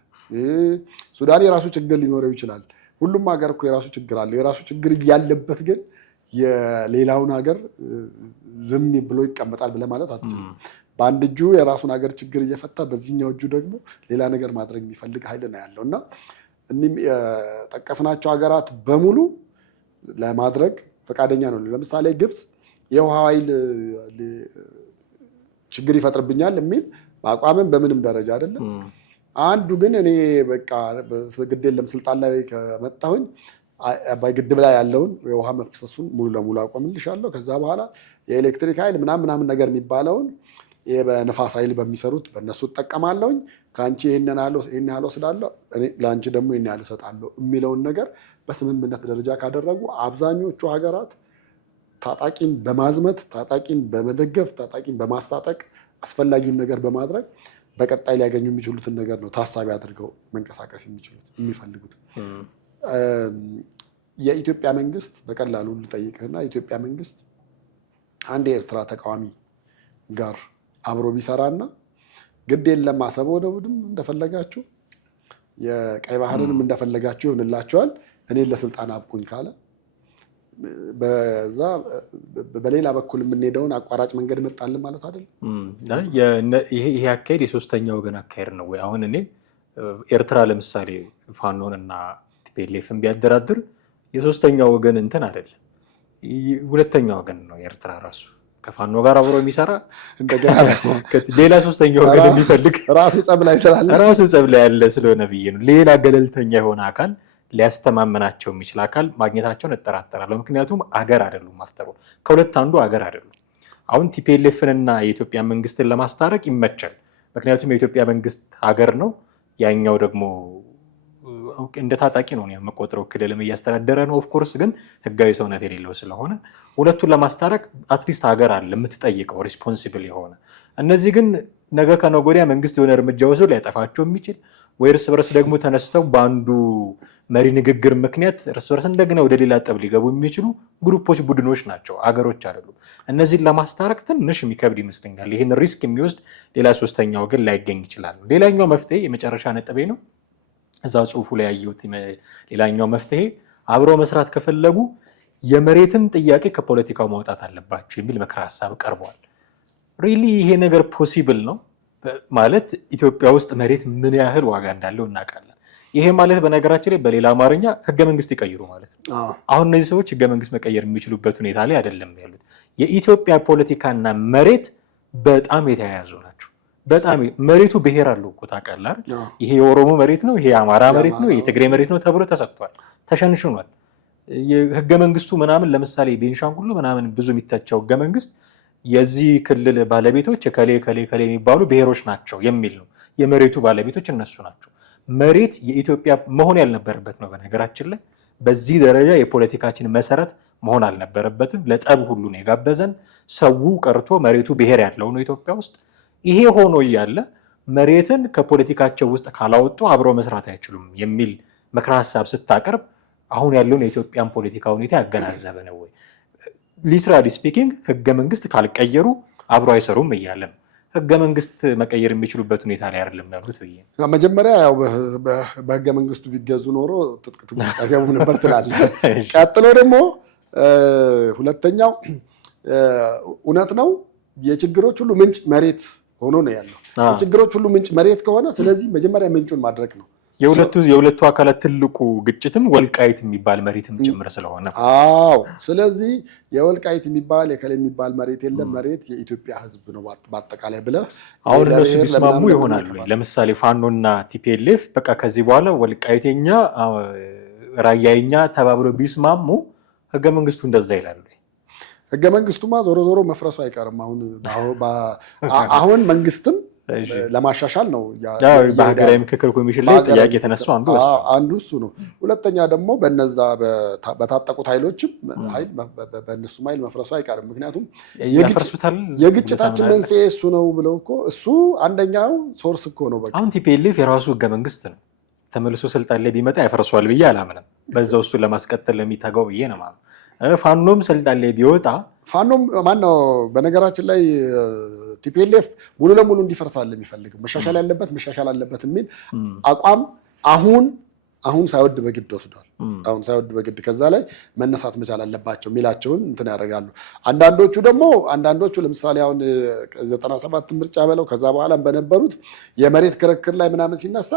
ሱዳን የራሱ ችግር ሊኖረው ይችላል። ሁሉም ሀገር እኮ የራሱ ችግር አለ። የራሱ ችግር ያለበት ግን የሌላውን ሀገር ዝም ብሎ ይቀመጣል ብለህ ማለት አትችልም። በአንድ እጁ የራሱን ሀገር ችግር እየፈታ በዚህኛው እጁ ደግሞ ሌላ ነገር ማድረግ የሚፈልግ ኃይል ነው ያለው እና እኒህም የጠቀስናቸው ሀገራት በሙሉ ለማድረግ ፈቃደኛ ነው። ለምሳሌ ግብፅ የውሃ ኃይል ችግር ይፈጥርብኛል የሚል በአቋምም በምንም ደረጃ አይደለም። አንዱ ግን እኔ በቃ ግድ የለም ስልጣን ላይ ከመጣሁኝ አባይ ግድብ ላይ ያለውን የውሃ መፍሰሱን ሙሉ ለሙሉ አቆምልሻለሁ። ከዛ በኋላ የኤሌክትሪክ ኃይል ምናምን ነገር የሚባለውን በነፋስ ኃይል በሚሰሩት በእነሱ እጠቀማለሁኝ። ከአንቺ ይህን ያህል ወስዳለሁ፣ ለአንቺ ደግሞ ይህን ያህል እሰጣለሁ የሚለውን ነገር በስምምነት ደረጃ ካደረጉ አብዛኞቹ ሀገራት ታጣቂን በማዝመት ታጣቂን በመደገፍ ታጣቂን በማስታጠቅ አስፈላጊውን ነገር በማድረግ በቀጣይ ሊያገኙ የሚችሉትን ነገር ነው ታሳቢ አድርገው መንቀሳቀስ የሚፈልጉት። የኢትዮጵያ መንግስት በቀላሉ ልጠይቅህና የኢትዮጵያ መንግስት አንድ የኤርትራ ተቃዋሚ ጋር አብሮ ቢሰራና ግድ የለም አሰብ ወደቡንም እንደፈለጋችሁ የቀይ ባህርንም እንደፈለጋችሁ ይሆንላቸዋል፣ እኔን ለስልጣን አብቁኝ ካለ በዛ በሌላ በኩል የምንሄደውን አቋራጭ መንገድ መጣልን ማለት አይደለም። ይሄ አካሄድ የሶስተኛ ወገን አካሄድ ነው ወይ? አሁን እኔ ኤርትራ ለምሳሌ ፋኖን እና ቲፒኤልኤፍን ቢያደራድር የሶስተኛው ወገን እንትን አይደለም፣ ሁለተኛው ወገን ነው የኤርትራ ራሱ ከፋኖ ጋር አብሮ የሚሰራ እንደገና ሌላ ሶስተኛው ወገን የሚፈልግ ራሱ ጸብ ላይ ያለ ስለሆነ ብዬ ነው። ሌላ ገለልተኛ የሆነ አካል ሊያስተማመናቸው የሚችል አካል ማግኘታቸውን እጠራጠራለሁ። ምክንያቱም አገር አይደሉም፣ ማፍጠሩ ከሁለት አንዱ አገር አይደሉም። አሁን ቲፒኤልኤፍንና የኢትዮጵያ መንግስትን ለማስታረቅ ይመቻል። ምክንያቱም የኢትዮጵያ መንግስት ሀገር ነው፣ ያኛው ደግሞ እንደ ታጣቂ ነው የምቆጥረው፣ ክልልም እያስተዳደረ ነው። ኦፍኮርስ ግን ህጋዊ ሰውነት የሌለው ስለሆነ ሁለቱን ለማስታረቅ አትሊስት ሀገር አለ የምትጠይቀው ሪስፖንሲብል የሆነ። እነዚህ ግን ነገ ከነገ ወዲያ መንግስት የሆነ እርምጃ ወስዶ ሊያጠፋቸው የሚችል ወይ እርስ በርስ ደግሞ ተነስተው በአንዱ መሪ ንግግር ምክንያት እርስ በርስ እንደገና ወደ ሌላ ጠብ ሊገቡ የሚችሉ ግሩፖች፣ ቡድኖች ናቸው፣ አገሮች አይደሉም። እነዚህን ለማስታረቅ ትንሽ የሚከብድ ይመስለኛል። ይህን ሪስክ የሚወስድ ሌላ ሶስተኛ ወገን ላይገኝ ይችላል። ሌላኛው መፍትሄ የመጨረሻ ነጥቤ ነው፣ እዛ ጽሁፉ ላይ ያየሁት ሌላኛው መፍትሄ አብረው መስራት ከፈለጉ የመሬትን ጥያቄ ከፖለቲካው ማውጣት አለባቸው የሚል ምክረ ሀሳብ ቀርቧል። ሪሊ ይሄ ነገር ፖሲብል ነው ማለት ኢትዮጵያ ውስጥ መሬት ምን ያህል ዋጋ እንዳለው እናውቃለን። ይሄ ማለት በነገራችን ላይ በሌላ አማርኛ ህገ መንግስት ይቀይሩ ማለት ነው። አሁን እነዚህ ሰዎች ህገ መንግስት መቀየር የሚችሉበት ሁኔታ ላይ አይደለም ያሉት። የኢትዮጵያ ፖለቲካና መሬት በጣም የተያያዙ ናቸው። በጣም መሬቱ ብሔር አለው እኮ ታውቃለህ። ይሄ የኦሮሞ መሬት ነው፣ ይሄ የአማራ መሬት ነው፣ ይሄ የትግሬ መሬት ነው ተብሎ ተሰጥቷል፣ ተሸንሽኗል። የህገ መንግስቱ ምናምን ለምሳሌ ቤንሻንጉል ምናምን ብዙ የሚተቸው ህገ መንግስት የዚህ ክልል ባለቤቶች ከሌ ከሌ ከሌ የሚባሉ ብሔሮች ናቸው የሚል ነው። የመሬቱ ባለቤቶች እነሱ ናቸው። መሬት የኢትዮጵያ መሆን ያልነበረበት ነው። በነገራችን ላይ በዚህ ደረጃ የፖለቲካችን መሰረት መሆን አልነበረበትም። ለጠብ ሁሉ ነው የጋበዘን። ሰው ቀርቶ መሬቱ ብሔር ያለው ነው ኢትዮጵያ ውስጥ። ይሄ ሆኖ እያለ መሬትን ከፖለቲካቸው ውስጥ ካላወጡ አብረው መስራት አይችሉም የሚል ምክረ ሀሳብ ስታቀርብ አሁን ያለውን የኢትዮጵያን ፖለቲካ ሁኔታ ያገናዘበ ነው ወይ? ሊትራሊ ስፒኪንግ ህገ መንግስት ካልቀየሩ አብረው አይሰሩም እያለ ነው። ህገ መንግስት መቀየር የሚችሉበት ሁኔታ ላይ አይደለም ያሉት ብዬ መጀመሪያ ያው በህገ መንግስቱ ቢገዙ ኖሮ ትጥቅ ትግል አይገቡም ነበር ትላለህ። ቀጥሎ ደግሞ ሁለተኛው እውነት ነው የችግሮች ሁሉ ምንጭ መሬት ሆኖ ነው ያለው። የችግሮች ሁሉ ምንጭ መሬት ከሆነ ስለዚህ መጀመሪያ ምንጩን ማድረግ ነው። የሁለቱ አካላት ትልቁ ግጭትም ወልቃይት የሚባል መሬትም ጭምር ስለሆነ አዎ። ስለዚህ የወልቃይት የሚባል የከሌ የሚባል መሬት የለም፣ መሬት የኢትዮጵያ ህዝብ ነው በአጠቃላይ ብለህ አሁን እነሱ ቢስማሙ ይሆናሉ። ለምሳሌ ፋኖና ቲፒኤልኤፍ በቃ ከዚህ በኋላ ወልቃይተኛ ራያይኛ ተባብለው ቢስማሙ ህገ መንግስቱ እንደዛ ይላሉ። ህገ መንግስቱማ ዞሮ ዞሮ መፍረሱ አይቀርም። አሁን መንግስትም ለማሻሻል ነው በሀገራዊ ምክክር ኮሚሽን ላይ ጥያቄ የተነሳው አንዱ እሱ ነው። ሁለተኛ ደግሞ በነዛ በታጠቁት ኃይሎችም በእነሱም ኃይል መፍረሱ አይቀርም። ምክንያቱም የግጭታችን መንስኤ እሱ ነው ብለው እኮ እሱ አንደኛው ሶርስ እኮ ነው። በቃ አሁን ቲፒኤልኤፍ የራሱ ህገ መንግስት ነው፣ ተመልሶ ስልጣን ላይ ቢመጣ ያፈርሰዋል ብዬ አላምንም። በዛው እሱን ለማስቀጠል ለሚታገው ብዬ ነው ማለት። ፋኖም ስልጣን ላይ ቢወጣ ፋኖም ማነው በነገራችን ላይ ቲፒኤልኤፍ ሙሉ ለሙሉ እንዲፈርሳል የሚፈልገው መሻሻል ያለበት መሻሻል አለበት የሚል አቋም አሁን ሳይወድ በግድ ወስዷል። አሁን ሳይወድ በግድ ከዛ ላይ መነሳት መቻል አለባቸው የሚላቸውን እንትን ያደርጋሉ። አንዳንዶቹ ለምሳሌ አሁን 97 ምርጫ በለው ከዛ በኋላም በነበሩት የመሬት ክርክር ላይ ምናምን ሲነሳ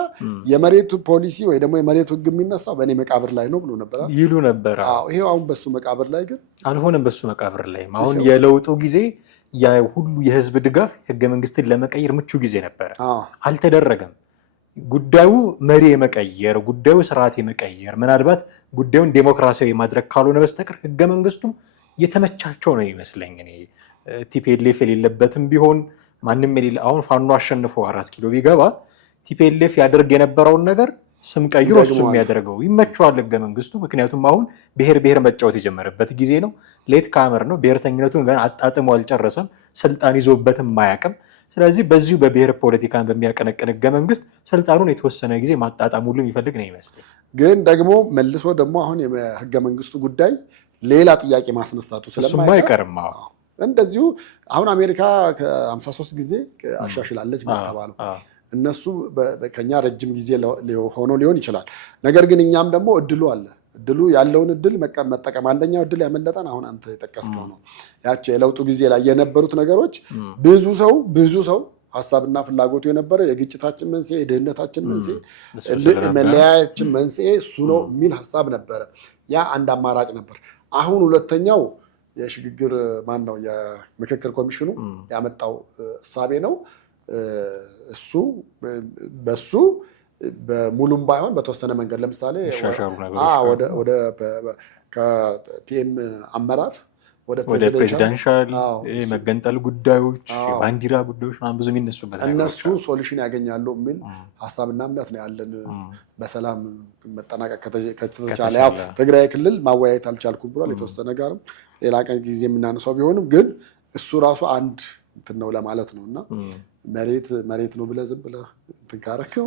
የመሬቱ ፖሊሲ ወይ ደግሞ የመሬቱ ህግ የሚነሳው በእኔ መቃብር ላይ ነው ብሎ ነበር ይሉ ነበር። ይሄው አሁን በሱ መቃብር ላይ ግን አልሆነም። በሱ መቃብር ላይ አሁን የለውጡ ጊዜ ሁሉ የህዝብ ድጋፍ ህገ መንግስትን ለመቀየር ምቹ ጊዜ ነበረ፣ አልተደረገም። ጉዳዩ መሪ የመቀየር ጉዳዩ ስርዓት የመቀየር ምናልባት ጉዳዩን ዴሞክራሲያዊ የማድረግ ካልሆነ በስተቀር ህገ መንግስቱ የተመቻቸው ነው ይመስለኝ። እኔ ቲፒኤልኤፍ የሌለበትም ቢሆን ማንም የሌለ አሁን ፋኖ አሸንፎ 4 ኪሎ ቢገባ ቲፒኤልኤፍ ያደርግ የነበረውን ነገር ስም ቀይሮ እሱ የሚያደርገው ይመቸዋል ህገ መንግስቱ። ምክንያቱም አሁን ብሔር መጫወት የጀመረበት ጊዜ ነው። ሌት ካመር ነው። ብሔርተኝነቱን ገና አጣጥሞ አልጨረሰም። ስልጣን ይዞበትም አያውቅም። ስለዚህ በዚሁ በብሔር ፖለቲካን በሚያቀነቅን ህገ መንግስት ስልጣኑን የተወሰነ ጊዜ ማጣጣም ሁሉ የሚፈልግ ነው ይመስላል። ግን ደግሞ መልሶ ደግሞ አሁን የህገ መንግስቱ ጉዳይ ሌላ ጥያቄ ማስነሳቱ ስለማይቀርም እንደዚሁ አሁን አሜሪካ ከ53 ጊዜ አሻሽላለች ነው የተባለው። እነሱ ከኛ ረጅም ጊዜ ሆኖ ሊሆን ይችላል። ነገር ግን እኛም ደግሞ እድሉ አለ። እድሉ ያለውን እድል መጠቀም። አንደኛው እድል ያመለጠን አሁን አንተ የጠቀስከው ነው። ያቸው የለውጡ ጊዜ ላይ የነበሩት ነገሮች ብዙ ሰው ሀሳብና ፍላጎቱ የነበረ የግጭታችን መንስኤ፣ የድህነታችን መንስኤ፣ መለያያችን መንስኤ እሱ ነው የሚል ሀሳብ ነበረ። ያ አንድ አማራጭ ነበር። አሁን ሁለተኛው የሽግግር የምክክር ኮሚሽኑ ያመጣው እሳቤ ነው። እሱ በሱ በሙሉም ባይሆን በተወሰነ መንገድ ለምሳሌ ወደ ከፒኤም አመራር ወደ ፕሬዚዳንሻል መገንጠል ጉዳዮች፣ የባንዲራ ጉዳዮች ብዙ የሚነሱበት እነሱ ሶሉሽን ያገኛሉ የሚል ሀሳብና እምነት ነው ያለን። በሰላም መጠናቀቅ ከተቻለ ያው ትግራይ ክልል ማወያየት አልቻልኩም ብሏል። የተወሰነ ጋርም ሌላ ቀን ጊዜ የምናነሳው ቢሆንም ግን እሱ ራሱ አንድ እንትን ነው ለማለት ነው። እና መሬት ነው ብለህ ዝም ብለህ እንትን ካረከው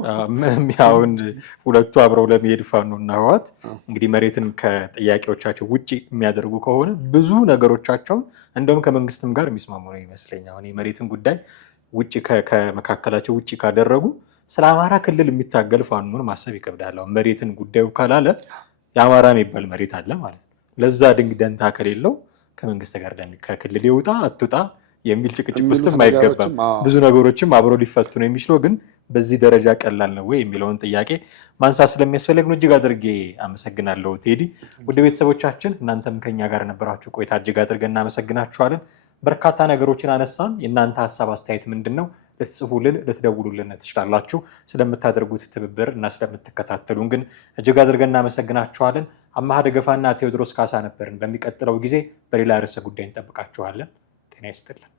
አሁን ሁለቱ አብረው ለመሄድ ፋኖና ህወሓት እንግዲህ መሬትን ከጥያቄዎቻቸው ውጭ የሚያደርጉ ከሆነ ብዙ ነገሮቻቸውን እንደውም ከመንግስትም ጋር የሚስማሙ ነው ይመስለኛል። አሁን የመሬትን ጉዳይ ውጭ ከመካከላቸው ውጭ ካደረጉ ስለ አማራ ክልል የሚታገል ፋኖን ማሰብ ይከብዳል። መሬትን ጉዳዩ ካላለ የአማራ የሚባል መሬት አለ ማለት ነው። ለዛ ደንታ ከሌለው ከመንግስት ጋር ከክልል ይውጣ አትውጣ የሚል ጭቅጭቅ ውስጥም አይገባም። ብዙ ነገሮችም አብረው ሊፈቱ ነው የሚችለው። ግን በዚህ ደረጃ ቀላል ነው ወይ የሚለውን ጥያቄ ማንሳት ስለሚያስፈልግ ነው። እጅግ አድርጌ አመሰግናለሁ ቴዲ። ውድ ቤተሰቦቻችን እናንተም ከኛ ጋር ነበራችሁ ቆይታ እጅግ አድርገን እናመሰግናችኋለን። በርካታ ነገሮችን አነሳን። የእናንተ ሀሳብ አስተያየት ምንድን ነው? ልትጽፉልን ልትደውሉልን ትችላላችሁ። ስለምታደርጉት ትብብር እና ስለምትከታተሉን ግን እጅግ አድርገን እናመሰግናችኋለን። አማሃ ደገፋና ቴዎድሮስ ካሳ ነበርን። በሚቀጥለው ጊዜ በሌላ ርዕሰ ጉዳይ እንጠብቃችኋለን። ጤና ይስጥልን።